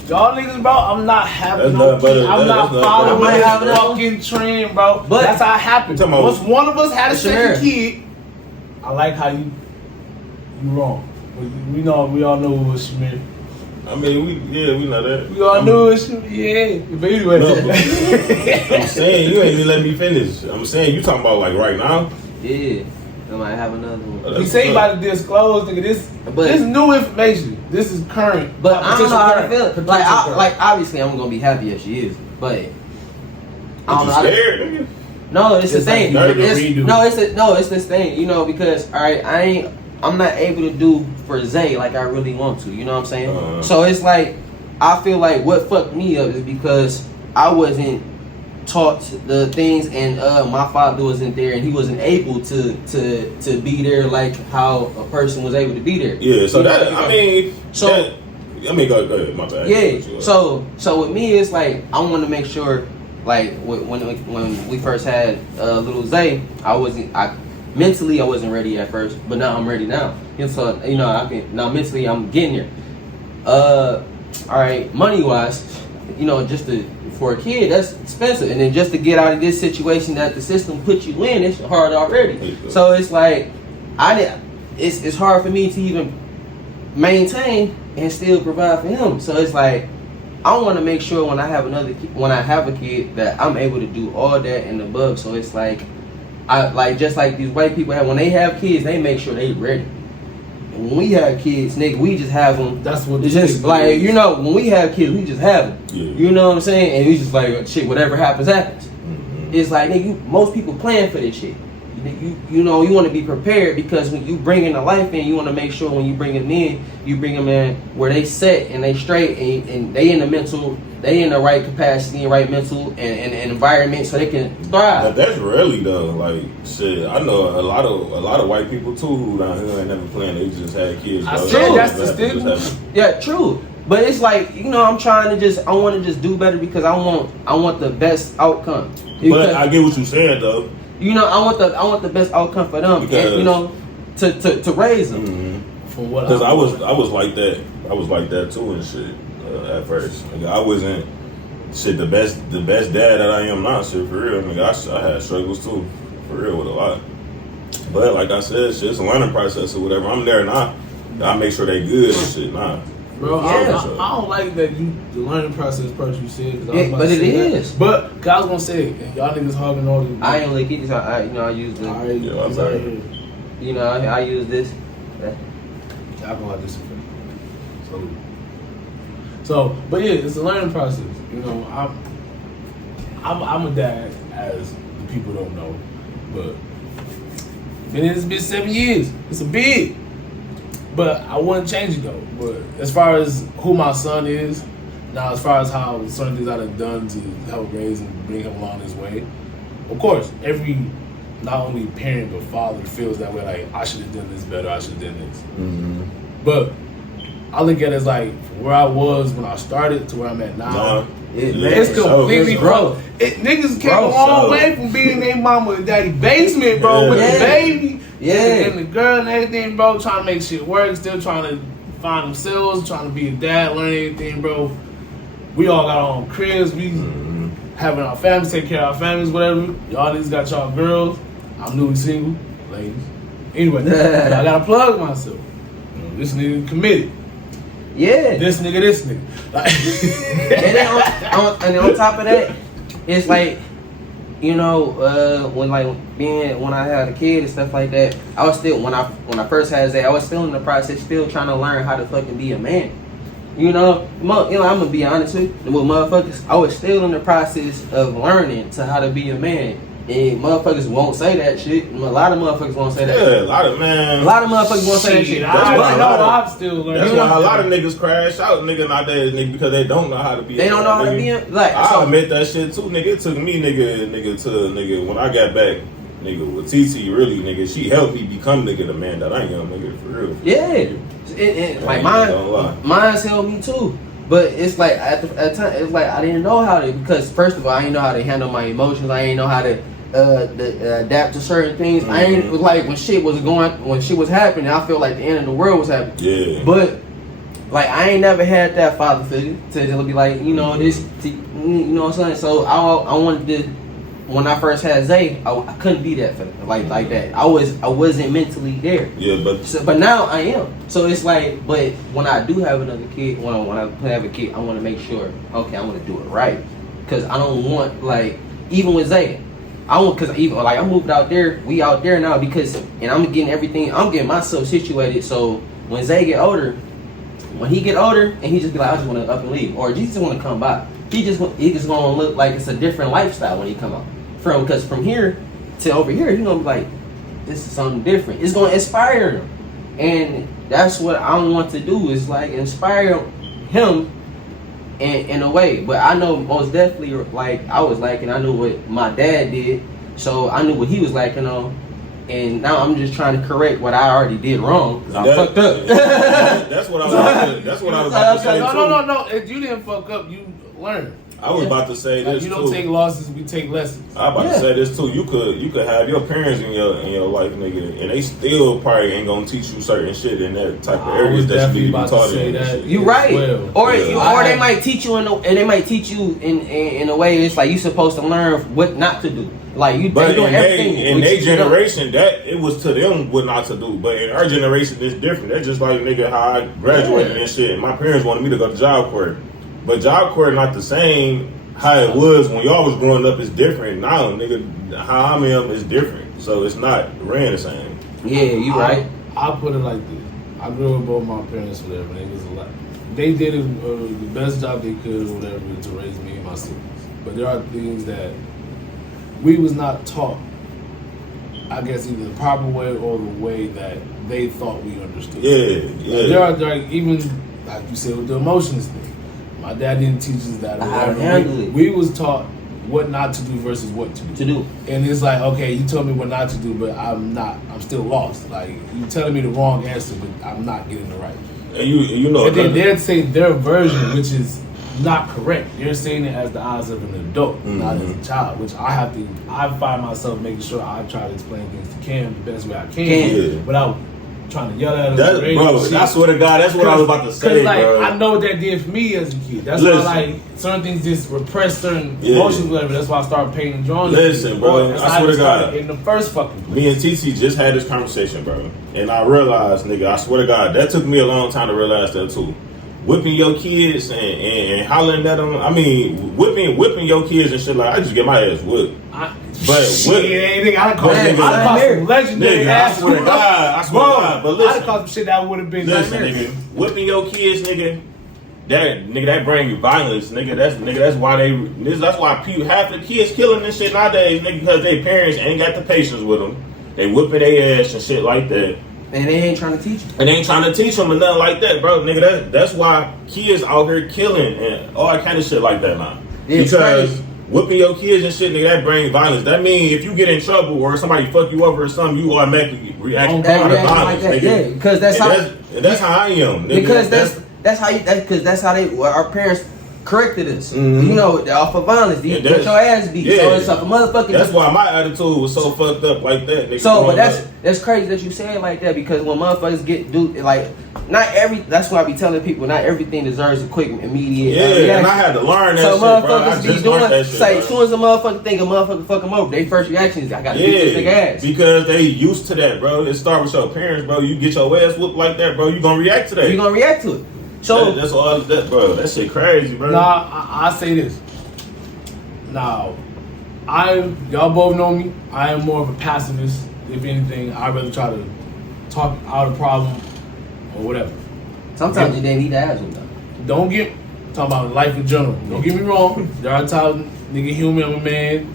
Y'all niggas, bro, I'm not having no kids. I'm not following this fucking trend, bro. But that's how it happened. Once one of us had a second kid, I like how you wrong. We all know it was Shamir. I mean, we know that. We all knew it was Shamir, yeah. But anyway. No, but I'm saying, you ain't even let me finish. I'm saying, you talking about like right now? Yeah. I might have another one. You say you about to disclose, nigga. This new information. This is current. But I don't know how to feel it. Like obviously, I'm gonna be happy if she is. But I don't know. Scared, nigga? No, it's the thing. It's this thing. You know, because I'm not able to do for Zay like I really want to. You know what I'm saying? So it's like I feel like what fucked me up is because I wasn't taught the things and my father wasn't there and he wasn't able to be there like how a person was able to be there. Yeah, so that go ahead, my bad. Yeah, so with me it's like I want to make sure like when we first had little Zay, mentally I wasn't ready at first, but now I'm ready now. And so now mentally I'm getting there. All right, money wise, for a kid, that's expensive. And then just to get out of this situation that the system put you in, it's hard already. So it's like, it's hard for me to even maintain and still provide for him. So it's like, I want to make sure when I have a kid that I'm able to do all that and above. So it's like, just like these white people have, when they have kids, they make sure they ready. when we have kids, nigga, we just have them. That's what it's just like, you know, when we have kids, we just have them. Yeah. You know what I'm saying? And we just like, shit, whatever happens, happens. It's like, nigga, most people plan for this shit. You know, you want to be prepared because when you bring in a life in, you want to make sure when you bring them in, you bring them in where they set and they straight and they in the mental, they in the right capacity and right mental and environment so they can thrive. That's really though, like shit. I know a lot of white people too who down here ain't never planned. They just had kids. I said that's the stigma. Yeah, true. But it's like, you know, I'm trying to I want to just do better because I want the best outcome. Because, but I get what you're saying though. You know, I want the best outcome for them, because, and, you know, to raise them. Mm-hmm. For what? Because I was like that. I was like that too and shit at first. Like, I wasn't shit the best dad that I am now. Shit, for real. Like, I had struggles too, for real, with a lot. But like I said, shit, it's a learning process or whatever. I'm there now. I make sure they good and shit now. Bro, Yeah. I don't like that the learning process part you said. But it is. But, cause I was gonna say, and y'all niggas hogging all these. I ain't really get this. I use the. You know, I use this. Alcohol disinfectant. So, but yeah, it's a learning process. You know, I'm a dad, as the people don't know, but been in this bitch 7 years. It's a big. But I wouldn't change it though. But as far as who my son is, now as far as how certain things I've done to help raise and bring him along this way, of course, every not only parent but father feels that way. Like, I should have done this better. I should have done this. Mm-hmm. But I look at it as like from where I was when I started to where I'm at now. It's completely bro. Niggas came a long way from being in their mama and daddy basement, bro, with the baby. Yeah. And the girl and everything, bro, trying to make shit work, still trying to find themselves, trying to be a dad, learn everything, bro. We all got our own cribs, we having our families, take care of our families, whatever. Y'all niggas got y'all girls. I'm newly single, ladies. Anyway, I gotta plug myself. This nigga committed. Yeah. This nigga. Like, and then on top of that, it's like, you know, when I had a kid and stuff like that, I was still when I first had Zay, I was still in the process, still trying to learn how to fucking be a man. You know, I'm gonna be honest with you, with motherfuckers, I was still in the process of learning to how to be a man. And motherfuckers won't say that shit. A lot of motherfuckers won't say that. Yeah, shit. a lot of motherfuckers won't say that shit. I'm still learning. That's why a lot of niggas crash out, nigga, nowadays, nigga, because they don't know how to be. They don't know how to be. I admit that shit too, nigga. It took me, nigga, when I got back, nigga, with TT, really, nigga, she helped me become, nigga, the man that I am, nigga, for real. Yeah, and like mine's helped me too. But it's like at the time, it's like I didn't know how to, because first of all, I didn't know how to handle my emotions. I didn't know how to adapt to certain things. I ain't like when shit was happening, I felt like the end of the world was happening. Yeah. But like I ain't never had that father figure to just be like, you know, this, you know what I'm saying? So I wanted to, when I first had Zay, I couldn't be that like that. I wasn't mentally there. Yeah, but now I am. So it's like, but when I do have another kid, when I have a kid, I want to make sure, okay, I want to do it right, because I don't want, like, even with Zay, because even like I moved out there, we out there now, because, and I'm getting myself situated. So when Zay get older, and he just be like, I just want to up and leave, or he just want to come by. He just gonna look like it's a different lifestyle when he come out. Because from here to over here, he gonna be like, this is something different. It's gonna inspire him, and that's what I want to do, is like inspire him in a way. But I know most definitely, like I was liking, I knew what my dad did, so I knew what he was liking on, and now I'm just trying to correct what I already did wrong, because I fucked up. That's what I was about to say. No. If you didn't fuck up, you learn. I was about to say this too. You don't take losses, we take lessons. I was about to say this too. You could have your parents in your life, nigga, and they still probably ain't gonna teach you certain shit in that type of areas that you need to be taught in. You right, or they might teach you in a way it's like you supposed to learn what not to do. Like you, but doing everything. In their generation, that it was to them what not to do. But in our generation, it's different. That's just like, nigga, how I graduated and shit. My parents wanted me to go to Job Corps. But Job Corps not the same how it was when y'all was growing up. It's different now, nigga. How I am is different, so it's not ran the same. Yeah, you right. I'll put it like this. I grew up with both my parents, whatever. And it was a lot. They did the best job they could, or whatever, to raise me and my siblings. But there are things that we was not taught. I guess either the proper way or the way that they thought we understood. Yeah. There are even, like you said, with the emotions thing. My dad didn't teach us that. How to handle it. We was taught what not to do versus what to do. And it's like, okay, you told me what not to do, but I'm still lost. Like, you telling me the wrong answer, but I'm not getting the right. And you know. And then they'd say their version, which is not correct. They're saying it as the eyes of an adult, not as a child, which I find myself making sure I try to explain things to Cam the best way I can. Without trying to yell at him. Bro, I swear to God, that's what I was about to say, like, bro. I know what that did for me as a kid. That's why, like, certain things just repress certain emotions, whatever. That's why I started painting and drawing. Listen, bro, I swear to God. In the first fucking place. Me and TT just had this conversation, bro. And I realized, nigga, I swear to God, that took me a long time to realize that, too. Whipping your kids and hollering at them. I mean, whipping your kids and shit, like, I just get my ass whipped. I'd have called some legendary ass. I swear to God. But listen, I'd have called some shit that would have been. Listen, nigga, whipping your kids, nigga. That bring you violence, nigga. That's why people, half the kids killing this shit nowadays, nigga, because their parents ain't got the patience with them. They whipping their ass and shit like that. And they ain't trying to teach them. And they ain't trying to teach them or nothing like that, bro. Nigga, that's why kids out here killing and all that kind of shit like that now. It's because crazy. Whipping your kids and shit, nigga, that bring violence. That means if you get in trouble or somebody fuck you over or something, you automatically react to violence, like that. nigga. Yeah, because that's how I am, nigga. Because that's how our parents corrected us. Mm-hmm. You know, off of violence, you get your ass beat. Yeah. So it's like a motherfucking. That's why my attitude was so fucked up like that, nigga. So, but that's crazy that you say it like that, because when motherfuckers that's why I be telling people not everything deserves a quick, immediate. reaction. And I had to learn that so shit, bro. motherfuckers be doing that shit, as soon as a motherfucker think a motherfucker fuck them over, their first reaction is I gotta beat this nigga ass. Because they used to that, bro. It start with your parents, bro. You get your ass whooped like that, bro. You gonna react to that. You gonna react to it. So that's all that, bro. That shit crazy, bro. Nah, I say this. Now, y'all both know me. I am more of a pacifist. If anything, I'd rather try to talk out a problem or whatever. Sometimes you didn't need to ask them though. Talking about life in general. Don't get me wrong. There are times, nigga, human, I'm a man.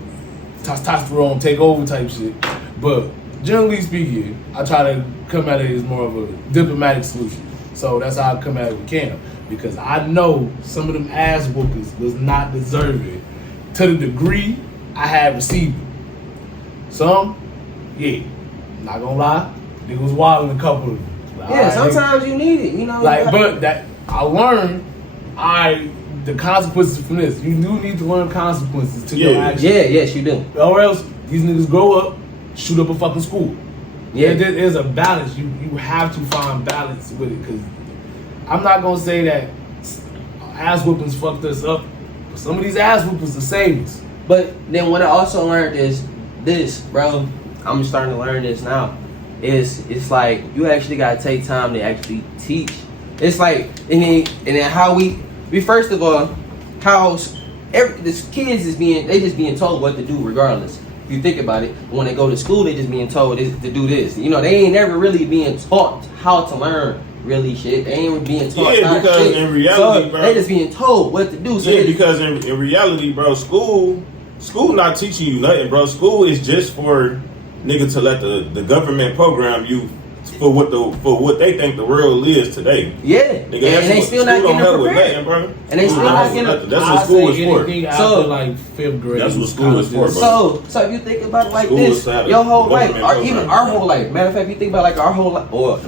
Testosterone take over type shit. But generally speaking, I try to come at it as more of a diplomatic solution. So that's how I come at it with Cam. Because I know some of them ass whoopers was not deserving to the degree I had received them. Some, not gonna lie, nigga was wilding a couple of them. Yeah, sometimes you need it, you know. But that I learned the consequences from this. You do need to learn consequences to your actions. Yeah, yes you do. Or else these niggas grow up, shoot up a fucking school. Yeah, there's a balance. You have to find balance with it, because I'm not gonna say that ass whoopings fucked us up. But some of these ass whoopings are savings. But then what I also learned is this, bro. I'm starting to learn this now. It's like you actually gotta take time to actually teach. It's like and then how we first of all, how this kids just being told what to do regardless. If you think about it, when they go to school, they just being told to do this. You know, they ain't never really being taught how to learn really shit. They ain't being taught because shit. In reality, bro, they just being told what to do. So because in reality, bro, school not teaching you nothing, bro. School is just for nigga to let the government program you for what they think the world is today. Yeah, nigga, and they still not getting prepared, nothing, bro. And they still not getting. That's what school is for. So like 5th grade. That's what school is for, bro. So if you think about it like this, your whole life, or even our whole life. Matter of fact, if you think about like our whole life, or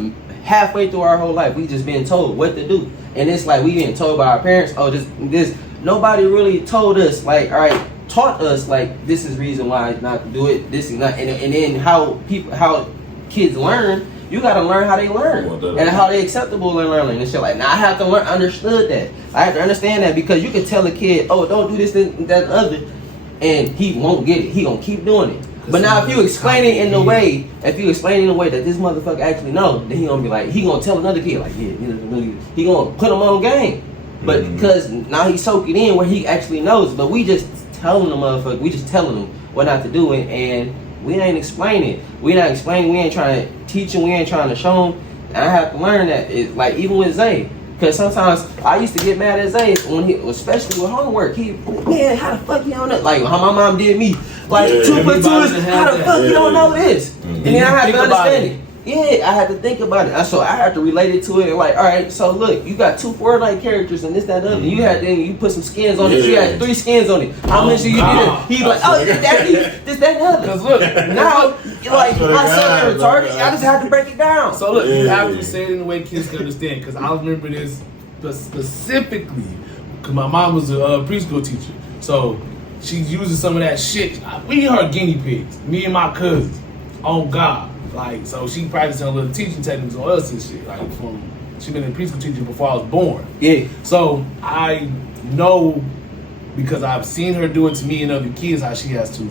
halfway through our whole life, we just been told what to do, and it's like we been told by our parents. Oh, this. Nobody really told us like, all right, taught us like this is reason why not to do it. This is not, and then how kids learn. You gotta learn how they learn and how they acceptable in learning and shit like. Now I have to understood that. I have to understand that, because you can tell a kid, oh, don't do this, that, and the other, and he won't get it. He gonna keep doing it. But now if you explain it in the way, that this motherfucker actually know, then he gonna be like, he gonna tell another kid like, he gonna put him on game. But because now he's soaking in where he actually knows, but we just telling the motherfucker, we just telling him what not to do, and we ain't explaining. We not explaining. We ain't trying to teach him. We ain't trying to show him. And I have to learn that. It, like even with Zay, because sometimes I used to get mad at Zay when he, especially with homework. He, man, how the fuck you don't know? Like how my mom did me. Like 2 plus 2 is how the fuck you don't know this? And then I had to understand it. Yeah, I had to think about it. So I had to relate it to it. Like, all right, so look, you got 2 Fortnite characters and this, that, and the other. You had then you put some skins on it. You had 3 skins on it. How much you did? He like, oh, daddy, this, that, and the other. Cause look, now, like, I said retarded. I just had to break it down. So look, you have to say it in a way kids can understand. Cause I remember this specifically. Cause my mom was a preschool teacher, so she uses some of that shit. We her guinea pigs. Me and my cousins. Oh God. Like, so she practicing a little teaching techniques on us and shit. Like, she been a preschool teacher before I was born. Yeah. So I know, because I've seen her do it to me and other kids, how she has to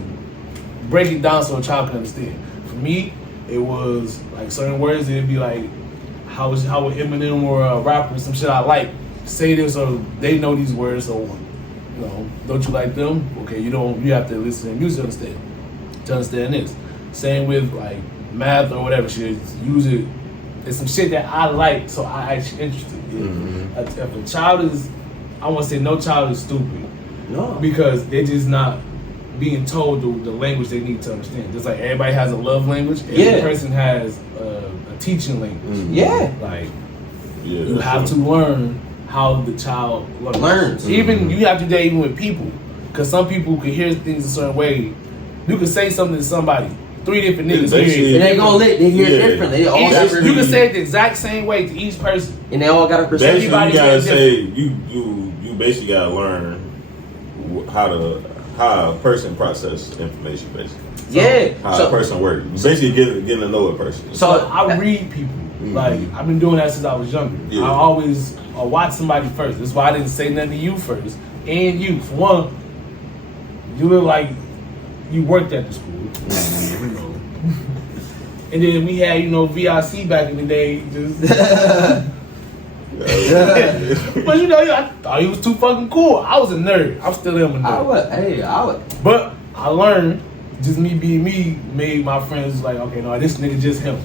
break it down so a child can understand. For me, it was like certain words. It'd be like, how would Eminem or a rapper, some shit I like, say this, so they know these words. So, you know, don't you like them? Okay, you have to listen to music to understand this. Same with like math or whatever shit. Use it. It's some shit that I like, so I actually interested. If a child is, I want to say no child is stupid. No. Because they're just not being told the language they need to understand. Just like everybody has a love language, every person has a teaching language. Yeah. Like, you have to learn how the child learns. Even you have to do that even with people. Because some people can hear things a certain way. You can say something to somebody, 3 different niggas hear it. And they gonna they hear it differently. You can say it the exact same way to each person. And they all got a perception. Basically, you gotta say, you basically gotta learn how a person process information, basically. Yeah. How a person works. Basically getting to know a person. So I read people. Like, I've been doing that since I was younger. Yeah. I always watch somebody first. That's why I didn't say nothing to you first. And you. For one, you look like you worked at the school. You know. And then we had, VIC back in the day. Just but I thought he was too fucking cool. I was a nerd. I still am a nerd. I would. But I learned, just me being me, made my friends like, okay, no, this nigga just him.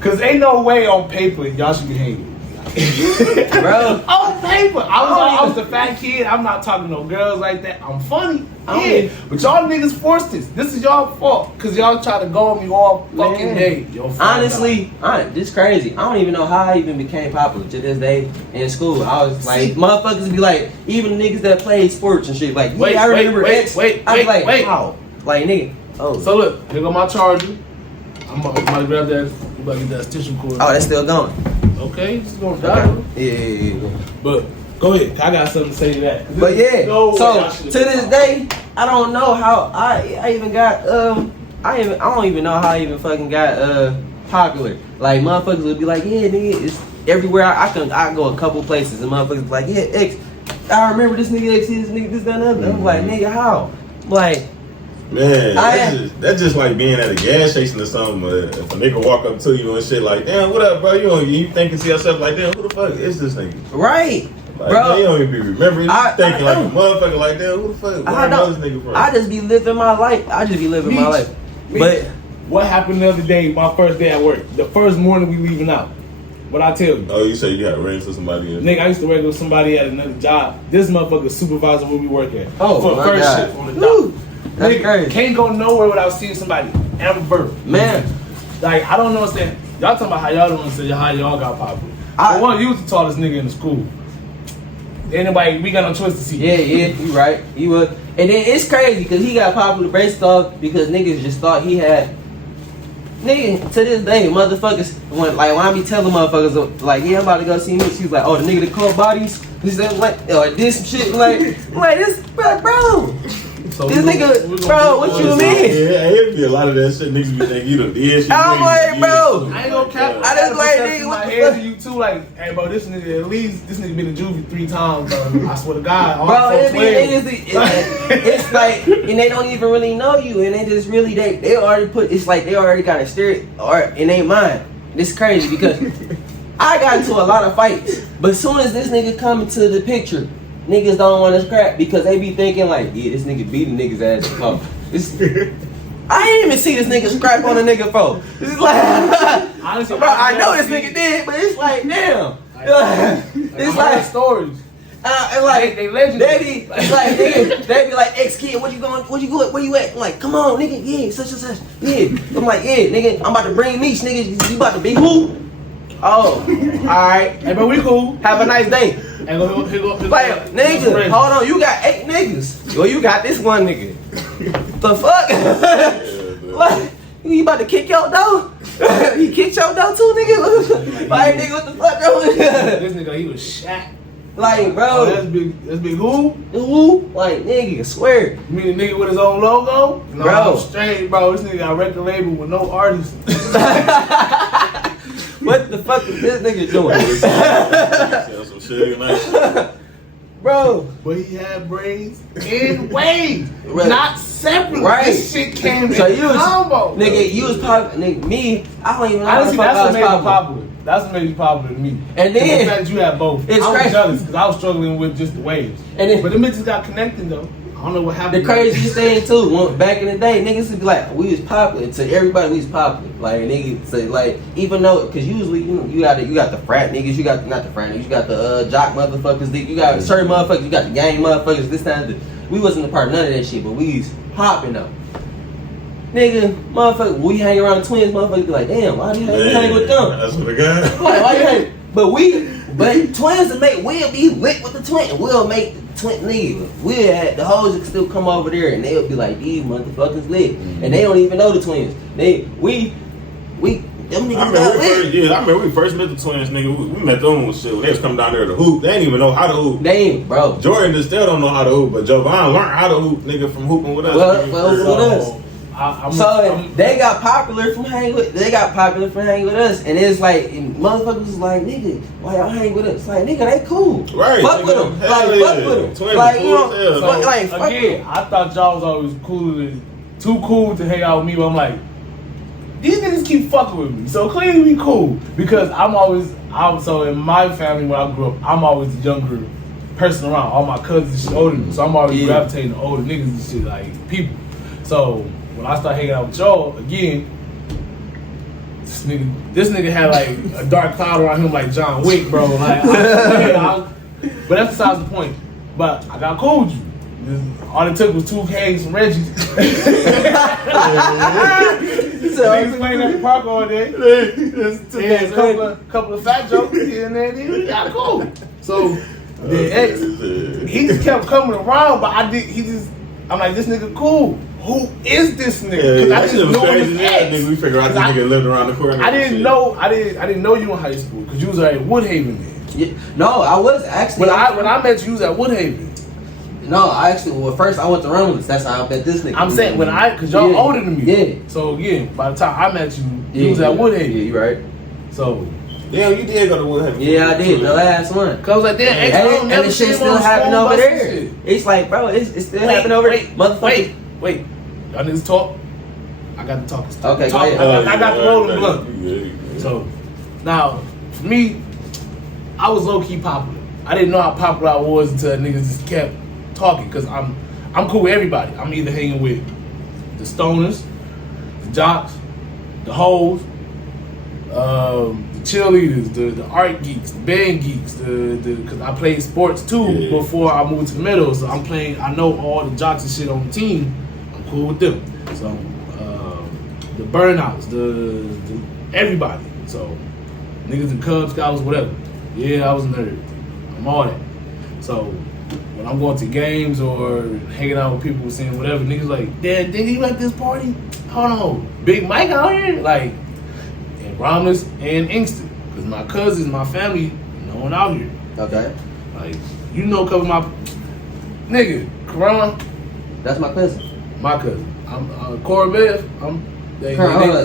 Cause ain't no way on paper y'all should be hanging. Bro. On paper. I was the fat kid. I'm not talking to no girls like that. I'm funny. Yeah. But y'all niggas forced this. This is y'all fault. Cause y'all try to go on me all fucking day. Honestly, this crazy. I don't even know how I even became popular to this day in school. I was like, motherfuckers be like, even niggas that play sports and shit. Like, I remember X. I was like, how? Like, nigga. Oh. So look, here go my charger. I'm about to grab that. I'm about to get that tissue cord. Oh, that's still going. Okay, it's gonna die. Yeah. But go ahead. I got something to say to that. But yeah, so to this day, I don't know how I even got I don't even know how I even fucking got popular. Like motherfuckers would be like, yeah, nigga, it's everywhere. I go a couple places and motherfuckers be like, yeah, X. I remember this nigga X, this nigga, this, that, and other. I'm like, nigga, how? Like. Man, that's just like being at a gas station or something. If a nigga walk up to you and shit like, damn, what up, bro? You thinking to yourself like, damn, who the fuck is this nigga? Right. Like, bro. Man, you don't even be remembering. You thinking like a motherfucker like, damn, who the fuck? Where I know this nigga from? I just be living my life. my life. But what happened the other day, my first day at work? The first morning we leaving out. What I tell you? Oh, you say you had to ring to somebody? Nigga, I used to work with somebody at another job. This motherfucker supervisor where we work at. Oh, for my first God. shift on the dock. That's nigga, crazy. Can't go nowhere without seeing somebody ever. Man. Like, I don't understand. Y'all talking about how y'all don't understand how y'all got popular. For one, you was the tallest nigga in the school. Anybody, we got no choice to see. Yeah, you right. He was. And then it's crazy because he got popular based off because niggas just thought he had. Nigga, to this day, motherfuckers, when I be telling motherfuckers, like, yeah, I'm about to go see me, she's like, oh, the nigga that called bodies, this, that, like, or this shit, like this, bro. So this nigga, bro, what you mean? Yeah, it'd be a lot of that shit niggas be thinking you done did shit. I'm like, bro. I ain't gonna cap. I just like, nigga, what the fuck? You too, like, hey, bro, this nigga, at least, this nigga been in juvie 3 times, bro. I swear to God. Bro, it's like, and they don't even really know you, and they just really, they already put, it's like they already got a steer in their mind. It's crazy because I got into a lot of fights, but as soon as this nigga come into the picture, niggas don't want to scrap because they be thinking like, yeah, this nigga beating niggas ass. I ain't even see this nigga scrap on a nigga for. It's like, Honestly, bro, I know this nigga did, but it's like, damn. It's like stories. And like they legendary. they be like, ex kid, where you at? I'm like, come on, nigga, yeah, such and such, yeah. I'm like, yeah, nigga, I'm about to bring Meech, nigga. You about to be who? Oh, all right. Hey, but we cool. Have a nice day. And go. Like, nigga, hold on, you got 8 niggas. Well, you got this one nigga. The fuck? What? You about to kick your door? He kicked your door too, nigga? Like, nigga, what the fuck, bro? This nigga, he was shot. Like, bro. Oh, that's big who? Who? Like, nigga, swear. You mean the nigga with his own logo? No, Bro. I'm straight, bro. This nigga got a record label with no artist. What the fuck is this nigga doing? Some shit, man. Bro. But he had braids in waves, Right. not separate. Right. This shit came So in you was, combo. nigga, you was popular. Nigga, me, I don't even know Honestly, how the fuck that's I what was made you popular. popular. That's what made you popular to me. And then- the fact that you had both. It's I was crazy. jealous because I was struggling with just the waves. And then- but the bitches got connected though. I don't know what happened. The craziest thing too, back in the day, niggas would be like, we was popular. To everybody, we was popular. Like niggas say, like, even though, cause usually you got the frat niggas, you got not the frat niggas, you got the jock motherfuckers, you got certain motherfuckers, you got the gang motherfuckers. This time, we wasn't a part of none of that shit, but we was popping though. Nigga, motherfucker, we hang around the twins, motherfuckers be like, damn, why do you hang with them? That's what I got. Like, why you hang? But twins will we'll be lit with the twin. We'll make the twin nigga. We'll have the hoes that still come over there and they'll be like, these motherfuckers lit. And they don't even know the twins. Them niggas got lit. I remember we first met the twins, nigga. We met them with shit. They was coming down there to hoop. They didn't even know how to hoop. They ain't, bro. Jordan just still don't know how to hoop, but Jovan learned how to hoop, nigga, from hooping with us. Well, with us. I'm they got popular from hanging with us, and it's like and motherfuckers was like, nigga, why y'all hang with us? Like, nigga, they cool. Right. Fuck with them. Like, fuck with them. Twins Like, you cool know, as hell. fuck, like, fuck again, I thought y'all was always too cool to hang out with me, but I'm like, these niggas keep fucking with me. So clearly we cool. Because so in my family when I grew up, I'm always the younger person around. All my cousins is older than me. So I'm always gravitating to older niggas and shit, like people. So when I start hanging out with y'all, again, this nigga had like a dark cloud around him like John Wick, bro. Like, but that's besides the point. But I got cool with you. All it took was 2 Ks from Reggie. So niggas playing at the park all day. Yeah, a couple of fat jokes here and there. We got cool. So the ex, he just kept coming around, but I'm like, this nigga cool. Who is this nigga? Yeah, I didn't know his ex. Nigga, we figure out this nigga lived around the corner. I didn't know you in high school because you was at Woodhaven then. Yeah, no, I was actually. When I met you was at Woodhaven. No, I actually. Well, first I went to Romulus. That's how I met this nigga. I'm saying because y'all older than me. Yeah. So again, by the time I met you, you was at Woodhaven. Yeah, you right. So. Damn, you did go to Woodhaven. Yeah, I did. The last one. Cause I was like, damn, and the shit still happening over there. It's like, bro, it's still happening over there. Motherfucker. Wait. Y'all niggas talk. I got the talking stuff. Okay, talk, go ahead. I got the rolling blunt. So now, for me, I was low key popular. I didn't know how popular I was until niggas just kept talking. Cause I'm cool with everybody. I'm either hanging with the stoners, the jocks, the hoes, the cheerleaders, the art geeks, the band geeks, cause I played sports too before I moved to the middle. So I know all the jocks and shit on the team. I'm cool with them. So the burnouts, the everybody. So niggas and Cub Scouts, whatever. Yeah, I was a nerd. I'm all that. So when I'm going to games or hanging out with people saying whatever, niggas like, Dad, you at this party? Hold on, Big Mike out here? Like, in Romulus and Inkster. Because my cousins, my family, no one out here. Okay. Like, you know, cover my nigga, Karan. That's my cousin. My cousin. I'm Cora Beth.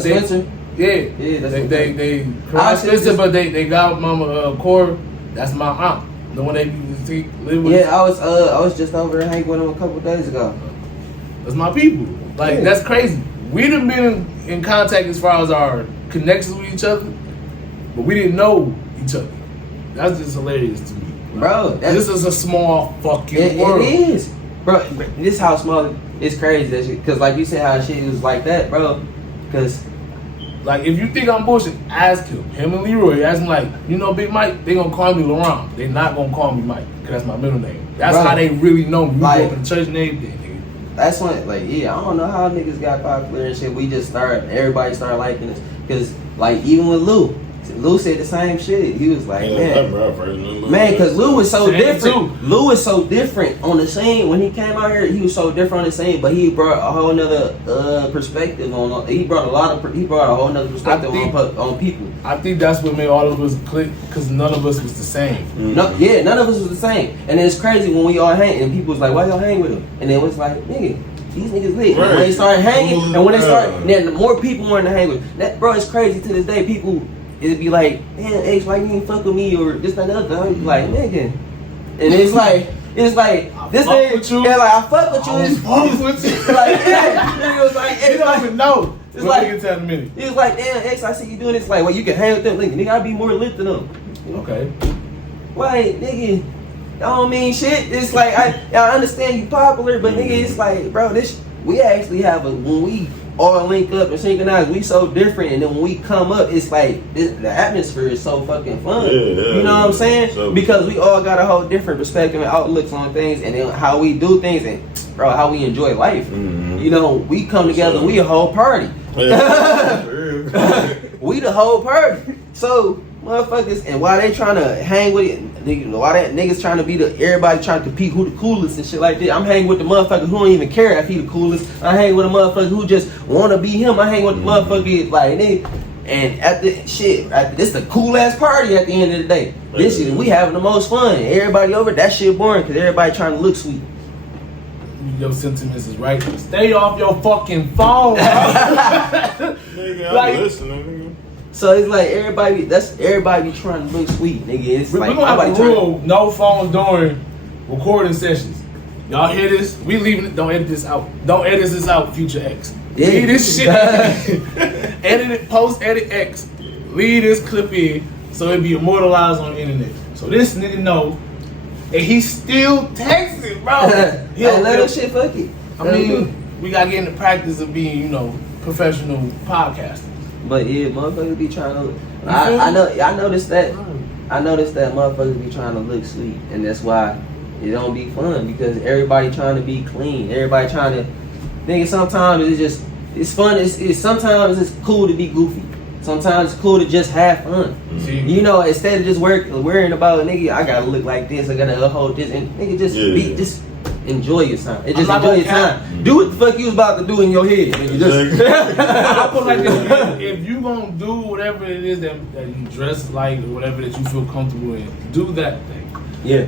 Spencer. Yeah, that's they Karan Spencer, but they got mama Cora. That's my aunt. The one they used to live with. Yeah, I was just over there hanging with him a couple days ago. That's my people. Like, that's crazy. We done been in contact as far as our connections with each other, but we didn't know each other. That's just hilarious to me. Bro, this is a small fucking world. It is. bro, this how small it's crazy. Because like you said, how shit was like that, bro. Because like if you think I'm bullshit, ask him and Leroy. Ask him like, you know, Big Mike. They gonna call me Laurent. They not gonna call me Mike because that's my middle name. That's bro, how they really know me. We like, go up in the church and everything, nigga. That's when, like, yeah, I don't know how niggas got popular and shit. We just everybody started liking us. Because, like, even with Lou said the same shit. He was like, man, because Lou was so different. Lou was so different on the scene. When he came out here, he was so different on the scene, but he brought a whole nother perspective on. He brought a whole nother perspective on people. I think that's what made all of us click, because none of us was the same. None of us was the same. And it's crazy when we all hang, and people was like, why y'all hang with him? And then it was like, nigga, these niggas lit. Right. When they started hanging, and when they started, then the more people wanted to hang with that, bro, it's crazy to this day. People, it'd be like, damn, H, why you ain't fuck with me, or this, that, and other. I'd be like, nigga. And it's like this nigga, yeah, like, I fuck with you. I fuck with you. Like, yeah. It was like, you don't even know. It's like, get to in a minute. He was like, damn, X, I see you doing this. Like, well, you can hang with them. Nigga, I be more lit than them. Okay. Like, nigga, I don't mean shit. It's like, I understand you popular, but nigga, it's like, bro, we actually have when we all link up and synchronize, we so different. And then when we come up, it's like, the atmosphere is so fucking fun. You know what I'm saying? So, because we all got a whole different perspective and outlooks on things, and then how we do things, and, bro, how we enjoy life. You know, we come together, we a whole party. We the whole party. So motherfuckers, and why they trying to hang with it, why that niggas trying to be everybody trying to compete who the coolest and shit like that. I'm hanging with the motherfucker who don't even care if he the coolest. I hang with a motherfucker who just wanna be him. I hang with the motherfucker like nigga. And this the cool ass party at the end of the day. This shit, we having the most fun. Everybody over, that shit boring because everybody trying to look sweet. Your sentiments is right. Stay off your fucking phone, bro. Nigga, I'm like, listening. So it's like everybody be trying to look sweet, nigga. It's we're like gonna have a rule: no phones during recording sessions. Y'all hear this? We leaving it. Don't edit this out. Don't edit this out, Future X. Yeah. Leave this shit. Edit it. Post edit X. Leave this clip in so it be immortalized on the internet. So this nigga know. And he still texting, bro. He'll let him shit fuck it. I mean, we gotta get in the practice of being, you know, professional podcasters. But yeah, motherfuckers be trying to. I noticed that motherfuckers be trying to look sweet, and that's why it don't be fun because everybody trying to be clean. Everybody trying to. Nigga, sometimes it's fun. It's sometimes it's cool to be goofy. Sometimes it's cool to just have fun. Mm-hmm. You know, instead of just worrying about, nigga, I gotta look like this, I gotta uphold this, and nigga, just enjoy your time. And just enjoy your time. Mm-hmm. Do what the fuck you was about to do in your head. Nigga. I put like this: if you gonna do whatever it is that you dress like or whatever that you feel comfortable in, do that thing. Yeah.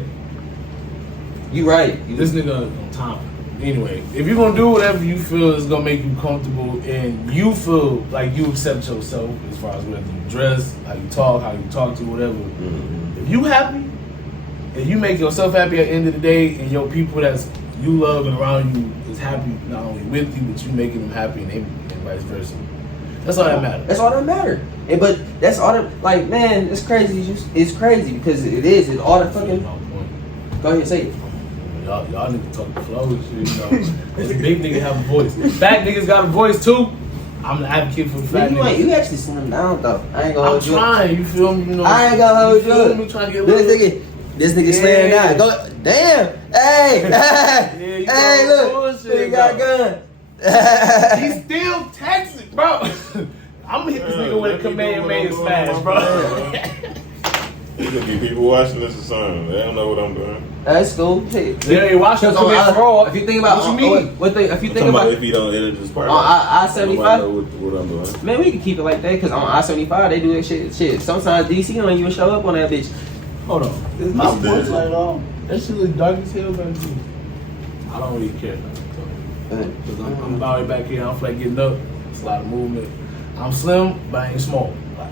You right. This nigga on time. Anyway, if you're gonna do whatever you feel is gonna make you comfortable and you feel like you accept yourself as far as whether you dress, how you talk to, whatever. Mm-hmm. If you happy and you make yourself happy at the end of the day and your people that's you love and around you is happy not only with you but you making them happy and vice versa. That's all that matters. That's all that matters. But that's all that, like, man, it's crazy. It's crazy because it's all the fucking. Go ahead, say it. Y'all niggas talk the flow and shit, you know. This big nigga have a voice. Fat niggas got a voice too. I'm the advocate for the fat niggas. You actually slim down though. I ain't gonna hold you. I'm trying, you feel me? You know, I ain't gonna hold you. I'm trying to get this nigga slim down. Go, damn. Hey, hey, look. He got a gun. He's still texting, bro. I'm gonna hit this nigga with a Kamehameha smash, bro. There's gonna be people watching this or something. They don't know what I'm doing. That's cool. Hey, they watching if you think about what you mean? If you think about if you don't edit this part on I-75, know what I'm doing. Man, we can keep it like that because on I-75 they do that shit. Sometimes DC don't even show up on that bitch. Hold on, is my voice light on? That shit look dark as hell, man. I don't really care. Because I'm about right back here. I don't feel like getting up. It's a lot of movement. I'm slim, but I ain't small. I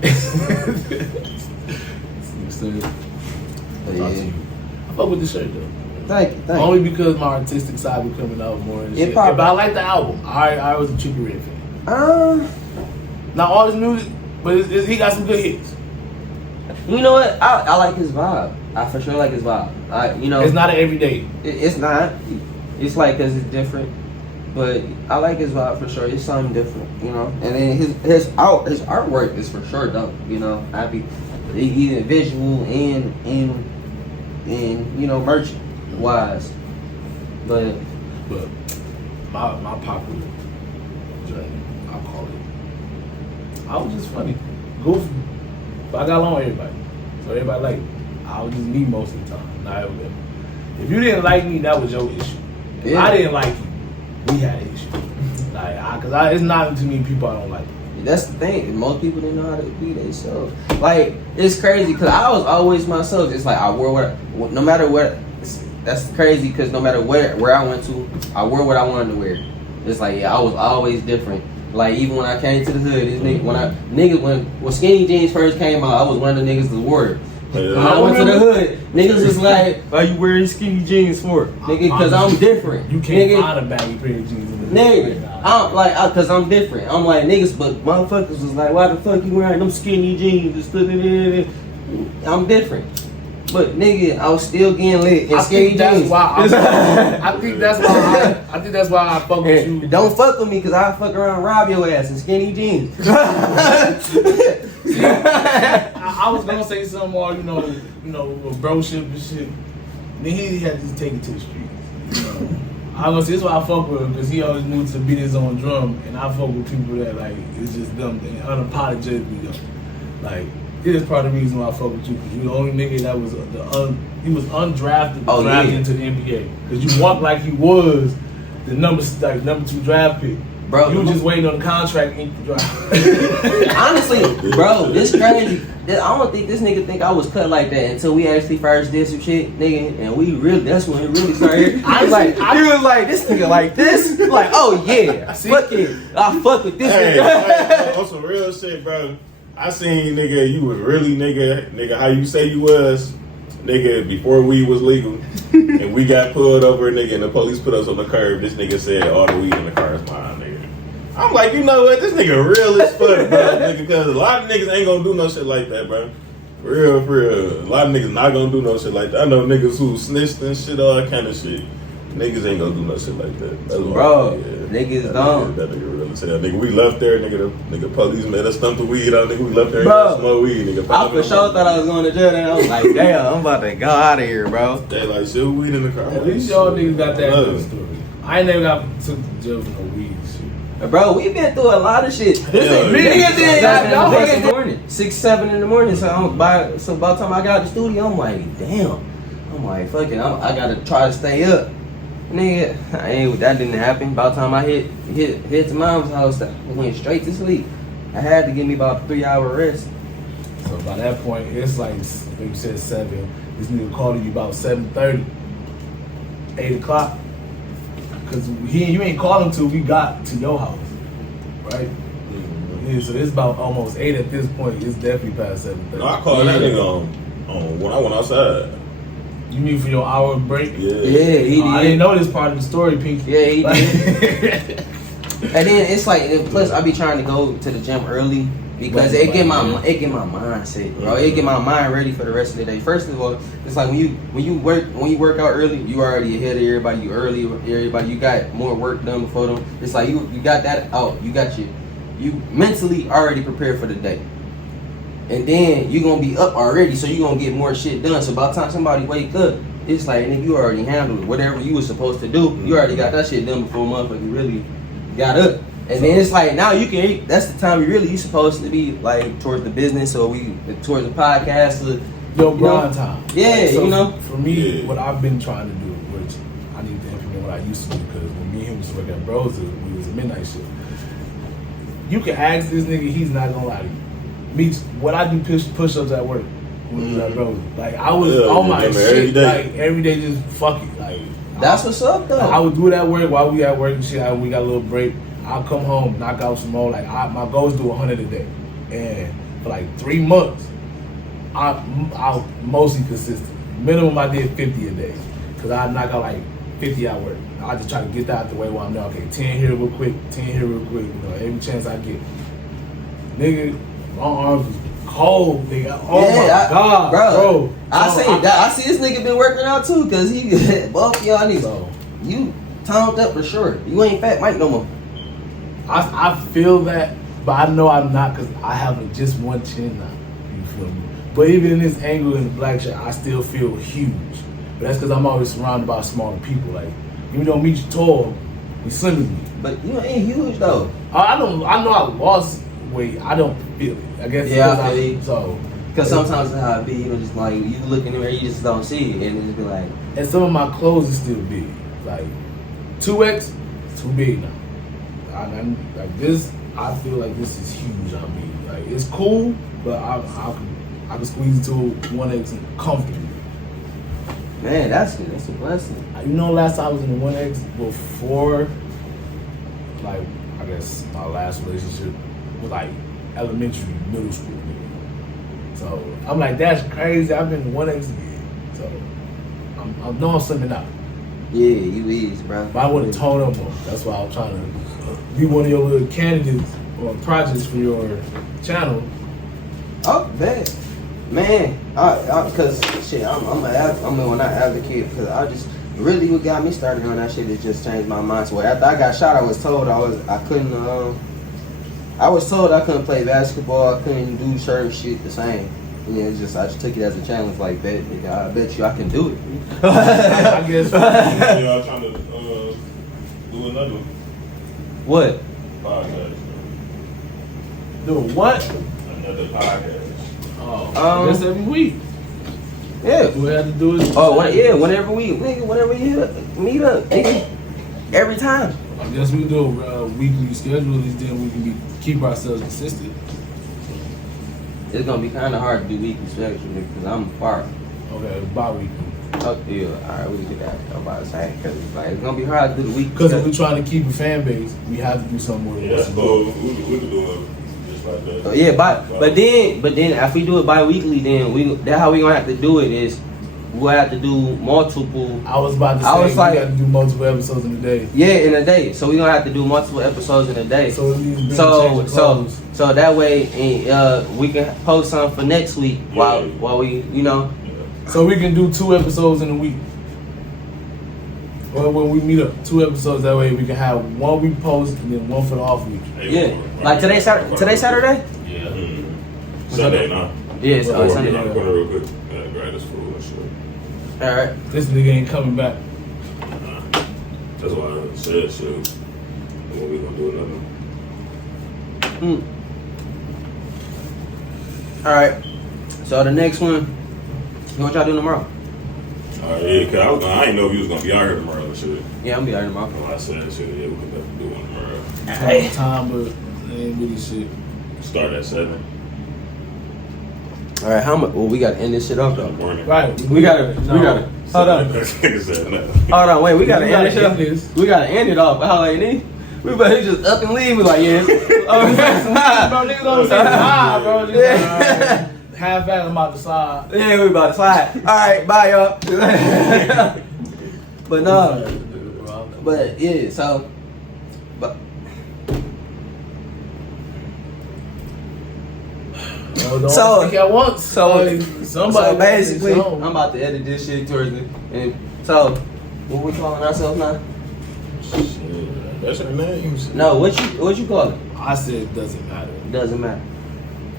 fuck with the shirt though. Thank you. Only because my artistic side be coming out more and shit. But I like the album. I was a Tricky Red fan. Not all his music, but he got some good hits. You know what? I like his vibe. I for sure like his vibe. You know, it's not an everyday. It's not. It's like, cause it's different. But I like his vibe for sure. It's something different, you know. And then his artwork is for sure dope, you know. Either visual and you know, merchant wise. But my popular journey, I'll call it. I was just funny, goofy. But I got along with everybody, so everybody liked me. I was just me most of the time. Not everybody. If you didn't like me, that was your issue. If I didn't like you, we had an issue. Cause it's not too many people I don't like. That's the thing. Most people didn't know how to be themselves. Like, it's crazy because I was always myself. It's like I wore no matter what. That's crazy because no matter where I went to, I wore what I wanted to wear. It's like, yeah, I was always different. Like, even when I came to the hood, when skinny jeans first came out, I was one of the niggas that wore it. When I went to the hood, niggas was like, "Why you wearing skinny jeans for?" Nigga, because I'm different. You can't find a baggy pair of jeans in the nigga, I'm like, cause I'm different. I'm like, niggas, but motherfuckers was like, "Why the fuck you wearing them skinny jeans?" I'm different. But nigga, I was still getting lit in skinny jeans. I think that's why I fuck with you. Don't fuck with me, cause I fuck around and rob your ass in skinny jeans. I was gonna say something more, you know, broship and shit. Then he had to take it to the streets. You know? I was gonna say this is why I fuck with him, because he always knew to beat his own drum, and I fuck with people that like it's just them and unapologetically them. Like, this is part of the reason why I fuck with you, because you the only nigga that was he was undrafted, drafted into the NBA. Because you walked like he was the number 2 draft pick. Bro, you were just waiting on the contract ink to dry. Honestly, bro, this crazy. I don't think this nigga think I was cut like that until we actually first did some shit, nigga, and that's when it really started. He was like, this nigga like this? Like, oh yeah, fuck it. I fuck with this nigga. On some real shit, bro. I seen, nigga, you was really, nigga, how you say you was, nigga, before weed was legal, and we got pulled over, nigga, and the police put us on the curb. This nigga said, all the weed in the car is mine, nigga. I'm like, you know what? This nigga real as fuck, bro, nigga, because a lot of niggas ain't gonna do no shit like that, bro. For real. A lot of niggas not gonna do no shit like that. I know niggas who snitched and shit, all that kind of shit. Niggas ain't gonna do no shit like that. That's bro, niggas don't. That nigga real as hell. Nigga, we left there, nigga, police made us stump the weed out, nigga, we left there and got smoke weed, nigga. I for sure thought I was going to jail, and I was like, damn, I'm about to go out of here, bro. They like, shit, weed in the car. At least y'all niggas got that good story. I ain't never got took to jail for no weed shit. Bro, we been through a lot of shit. Niggas in the morning, 6, 7 in the morning. So by the time I got out the studio, I'm like, damn. I'm like, fuck it, I gotta try to stay up. Nigga, that didn't happen. By the time I hit to mom's house, I went straight to sleep. I had to give me about a 3-hour rest. So by that point, it's like, you said 7. This nigga called you about 7:30, 8 o'clock. Because you ain't called him till we got to your house, right? Yeah, so it's about almost 8 at this point. It's definitely past 7:30. No, I called that nigga on when I went outside. You mean for your hour break? Yeah, he did. I didn't know this part of the story, Pinky. Yeah, he did. And then it's like, plus I be trying to go to the gym early because it get my mind set, bro. It get my mind ready for the rest of the day. First of all, it's like when you work out early, you already ahead of everybody. You got more work done before them. It's like you got that out. You mentally already prepared for the day. And then you're going to be up already, so you're going to get more shit done. So by the time somebody wake up, it's like, nigga, you already handled it. Whatever you were supposed to do, you already got that shit done before motherfucker really got up. And then it's like, now you can, that's the time you supposed to be like towards the business or towards the podcast. Or, your grind time. Yeah, like, so you know. For me, what I've been trying to do, which I need to implement what I used to do, because when me and him was working at Bros, we was a midnight shift. You can ask this nigga, he's not going to lie to you. What I do push-ups at work with that bro. Like I was on my shit like every day, just fuck it. Like that's what's up though. I would do that work while we at work and shit. We got a little break. I'll come home, knock out some more. Like my goal is to do 100 a day, and for like 3 months, I mostly consistent. Minimum I did 50 a day, cause I knock out like 50 at work. I just try to get that out the way while I'm there. Okay, 10 here real quick, 10 here real quick. You know, every chance I get, nigga. My arms was cold, nigga. Oh my god, bro. I see this nigga been working out too, cause he both y'all niggas. You toned up for sure. You ain't Fat Mike no more. I feel that, but I know I'm not because I have just one chin now. You feel me? But even in this angle in the black shirt, I still feel huge. But that's because I'm always surrounded by smaller people. Like, even though Meech tall, he's slim to me. But you ain't huge though. I know I lost weight. I don't feel it. I guess Yeah, I feel it. So. Cause sometimes that's how it be, you know, just like you look in there, you just don't see it, and it just be like. And some of my clothes are still big. Like 2X, it's too big now. I'm like this. I feel like this is huge on me. Like it's cool, but I can squeeze into 1X comfortably. Man, that's a blessing. You know, last time I was in the 1X before, like I guess my last relationship was like elementary, middle school. So I'm like, that's crazy. I've been 1X again. So I'm doing something out. Yeah, you is, bro. But I want to tone up more. That's why I'm trying to be one of your little candidates or projects for your channel. Oh, bad. Man, cause shit, I'm an advocate because I just really what got me started on that shit is just changed my mind. So after I got shot, I was told I was told I couldn't play basketball, I couldn't do certain shit the same. And it's just I just took it as a challenge, like bet, nigga, I bet you I can do it. I guess. Y'all trying to do another one. What? Podcast. Do what? Another podcast. Oh, that's every week. Yeah. We have to do it. Oh, whenever we meet up, nigga. Every time. I guess we do a weekly schedule, then we can keep ourselves consistent. It's gonna be kind of hard to do weekly schedule because I'm far. Okay, bi-weekly. Oh, yeah, alright, we can do that. I'm about to say, because it's gonna be hard to do the weekly. Because if we're trying to keep a fan base, we have to do something more. Yeah, that's cool. We can do it just like that. Yeah, but then if we do it bi-weekly, then that's how we gonna have to do it is we'll have to do multiple. I was about to say we got to do multiple episodes in a day. Yeah, in a day. So we gonna have to do multiple episodes in a day. So it means so that way we can post something for next week while we So we can do 2 episodes in a week. Or when we meet up, 2 episodes. That way we can have 1 week post and then 1 for the off week. Yeah, like today Saturday. Yeah. Sunday now. Yeah, it's Sunday. Real quick. Grad is cool and shit. All right. This nigga ain't coming back. That's why I said shit. When we gonna do another. All right. So the next one, what y'all doing tomorrow? Yeah, cause I didn't know if you was gonna be out here tomorrow and shit. Yeah, I'm gonna be out here tomorrow. When I said shit, yeah, we could definitely do one tomorrow. Hey. Time, but ain't really shit. Start at 7. All right, how much? Well, we gotta end this shit off though. Right. We gotta. Hold on. Hold on. Wait. We gotta end this shit off. We gotta end it off. How like this? We better just up and leave. We like yeah. Bro, niggas don't say hi, bro. Yeah. Half at I'm about to slide. Yeah, we about to slide. All right, bye y'all. But no. But yeah, so. But. Don't think at once. So basically, I'm I'm about to edit this shit towards it. And so, what we calling ourselves now? Shit, that's our names. No, what you call it? I said it doesn't matter. It doesn't matter.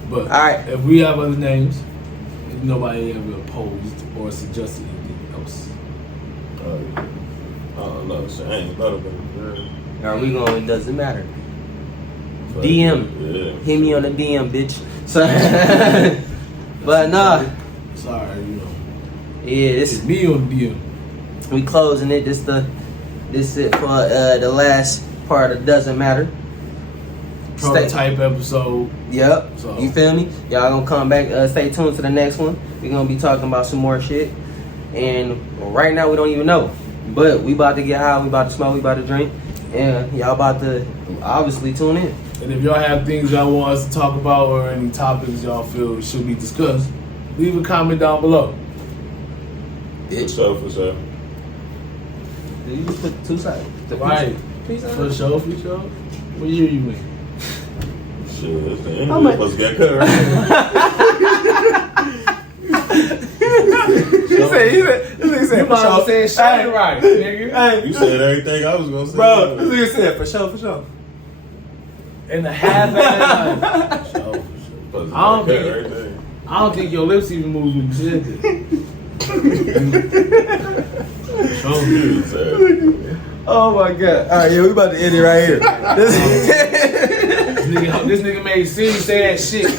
But all right, if we have other names, if nobody ever opposed or suggested anything else. I don't know. So I ain't thought about it. Are we going? It doesn't matter. DM. Yeah. Hit me on the DM, bitch. So, but nah. Sorry, Yeah, this it's me on DM. We closing it. This it for the last part of Doesn't Matter. Prototype episode. Yep. So. You feel me? Y'all gonna come back. Stay tuned to the next one. We're gonna be talking about some more shit. And right now we don't even know. But we about to get high. We about to smoke. We about to drink. And y'all about to obviously tune in. And if y'all have things y'all want us to talk about or any topics y'all feel should be discussed, leave a comment down below. For sure. Did you just put 2 sides? Right. For sure. What year you in? Shit, that's the end. We're supposed to get cut right He said, said You for might sure. have said shit right, nigga. Hey, You said everything I was gonna say. bro, this nigga said for sure. In the half ass life. Supposed to I don't like think- that right there. I don't think your lips even move when you said that. Oh my god. Alright, yeah, we about to end it right here. This nigga made Siri say that shit.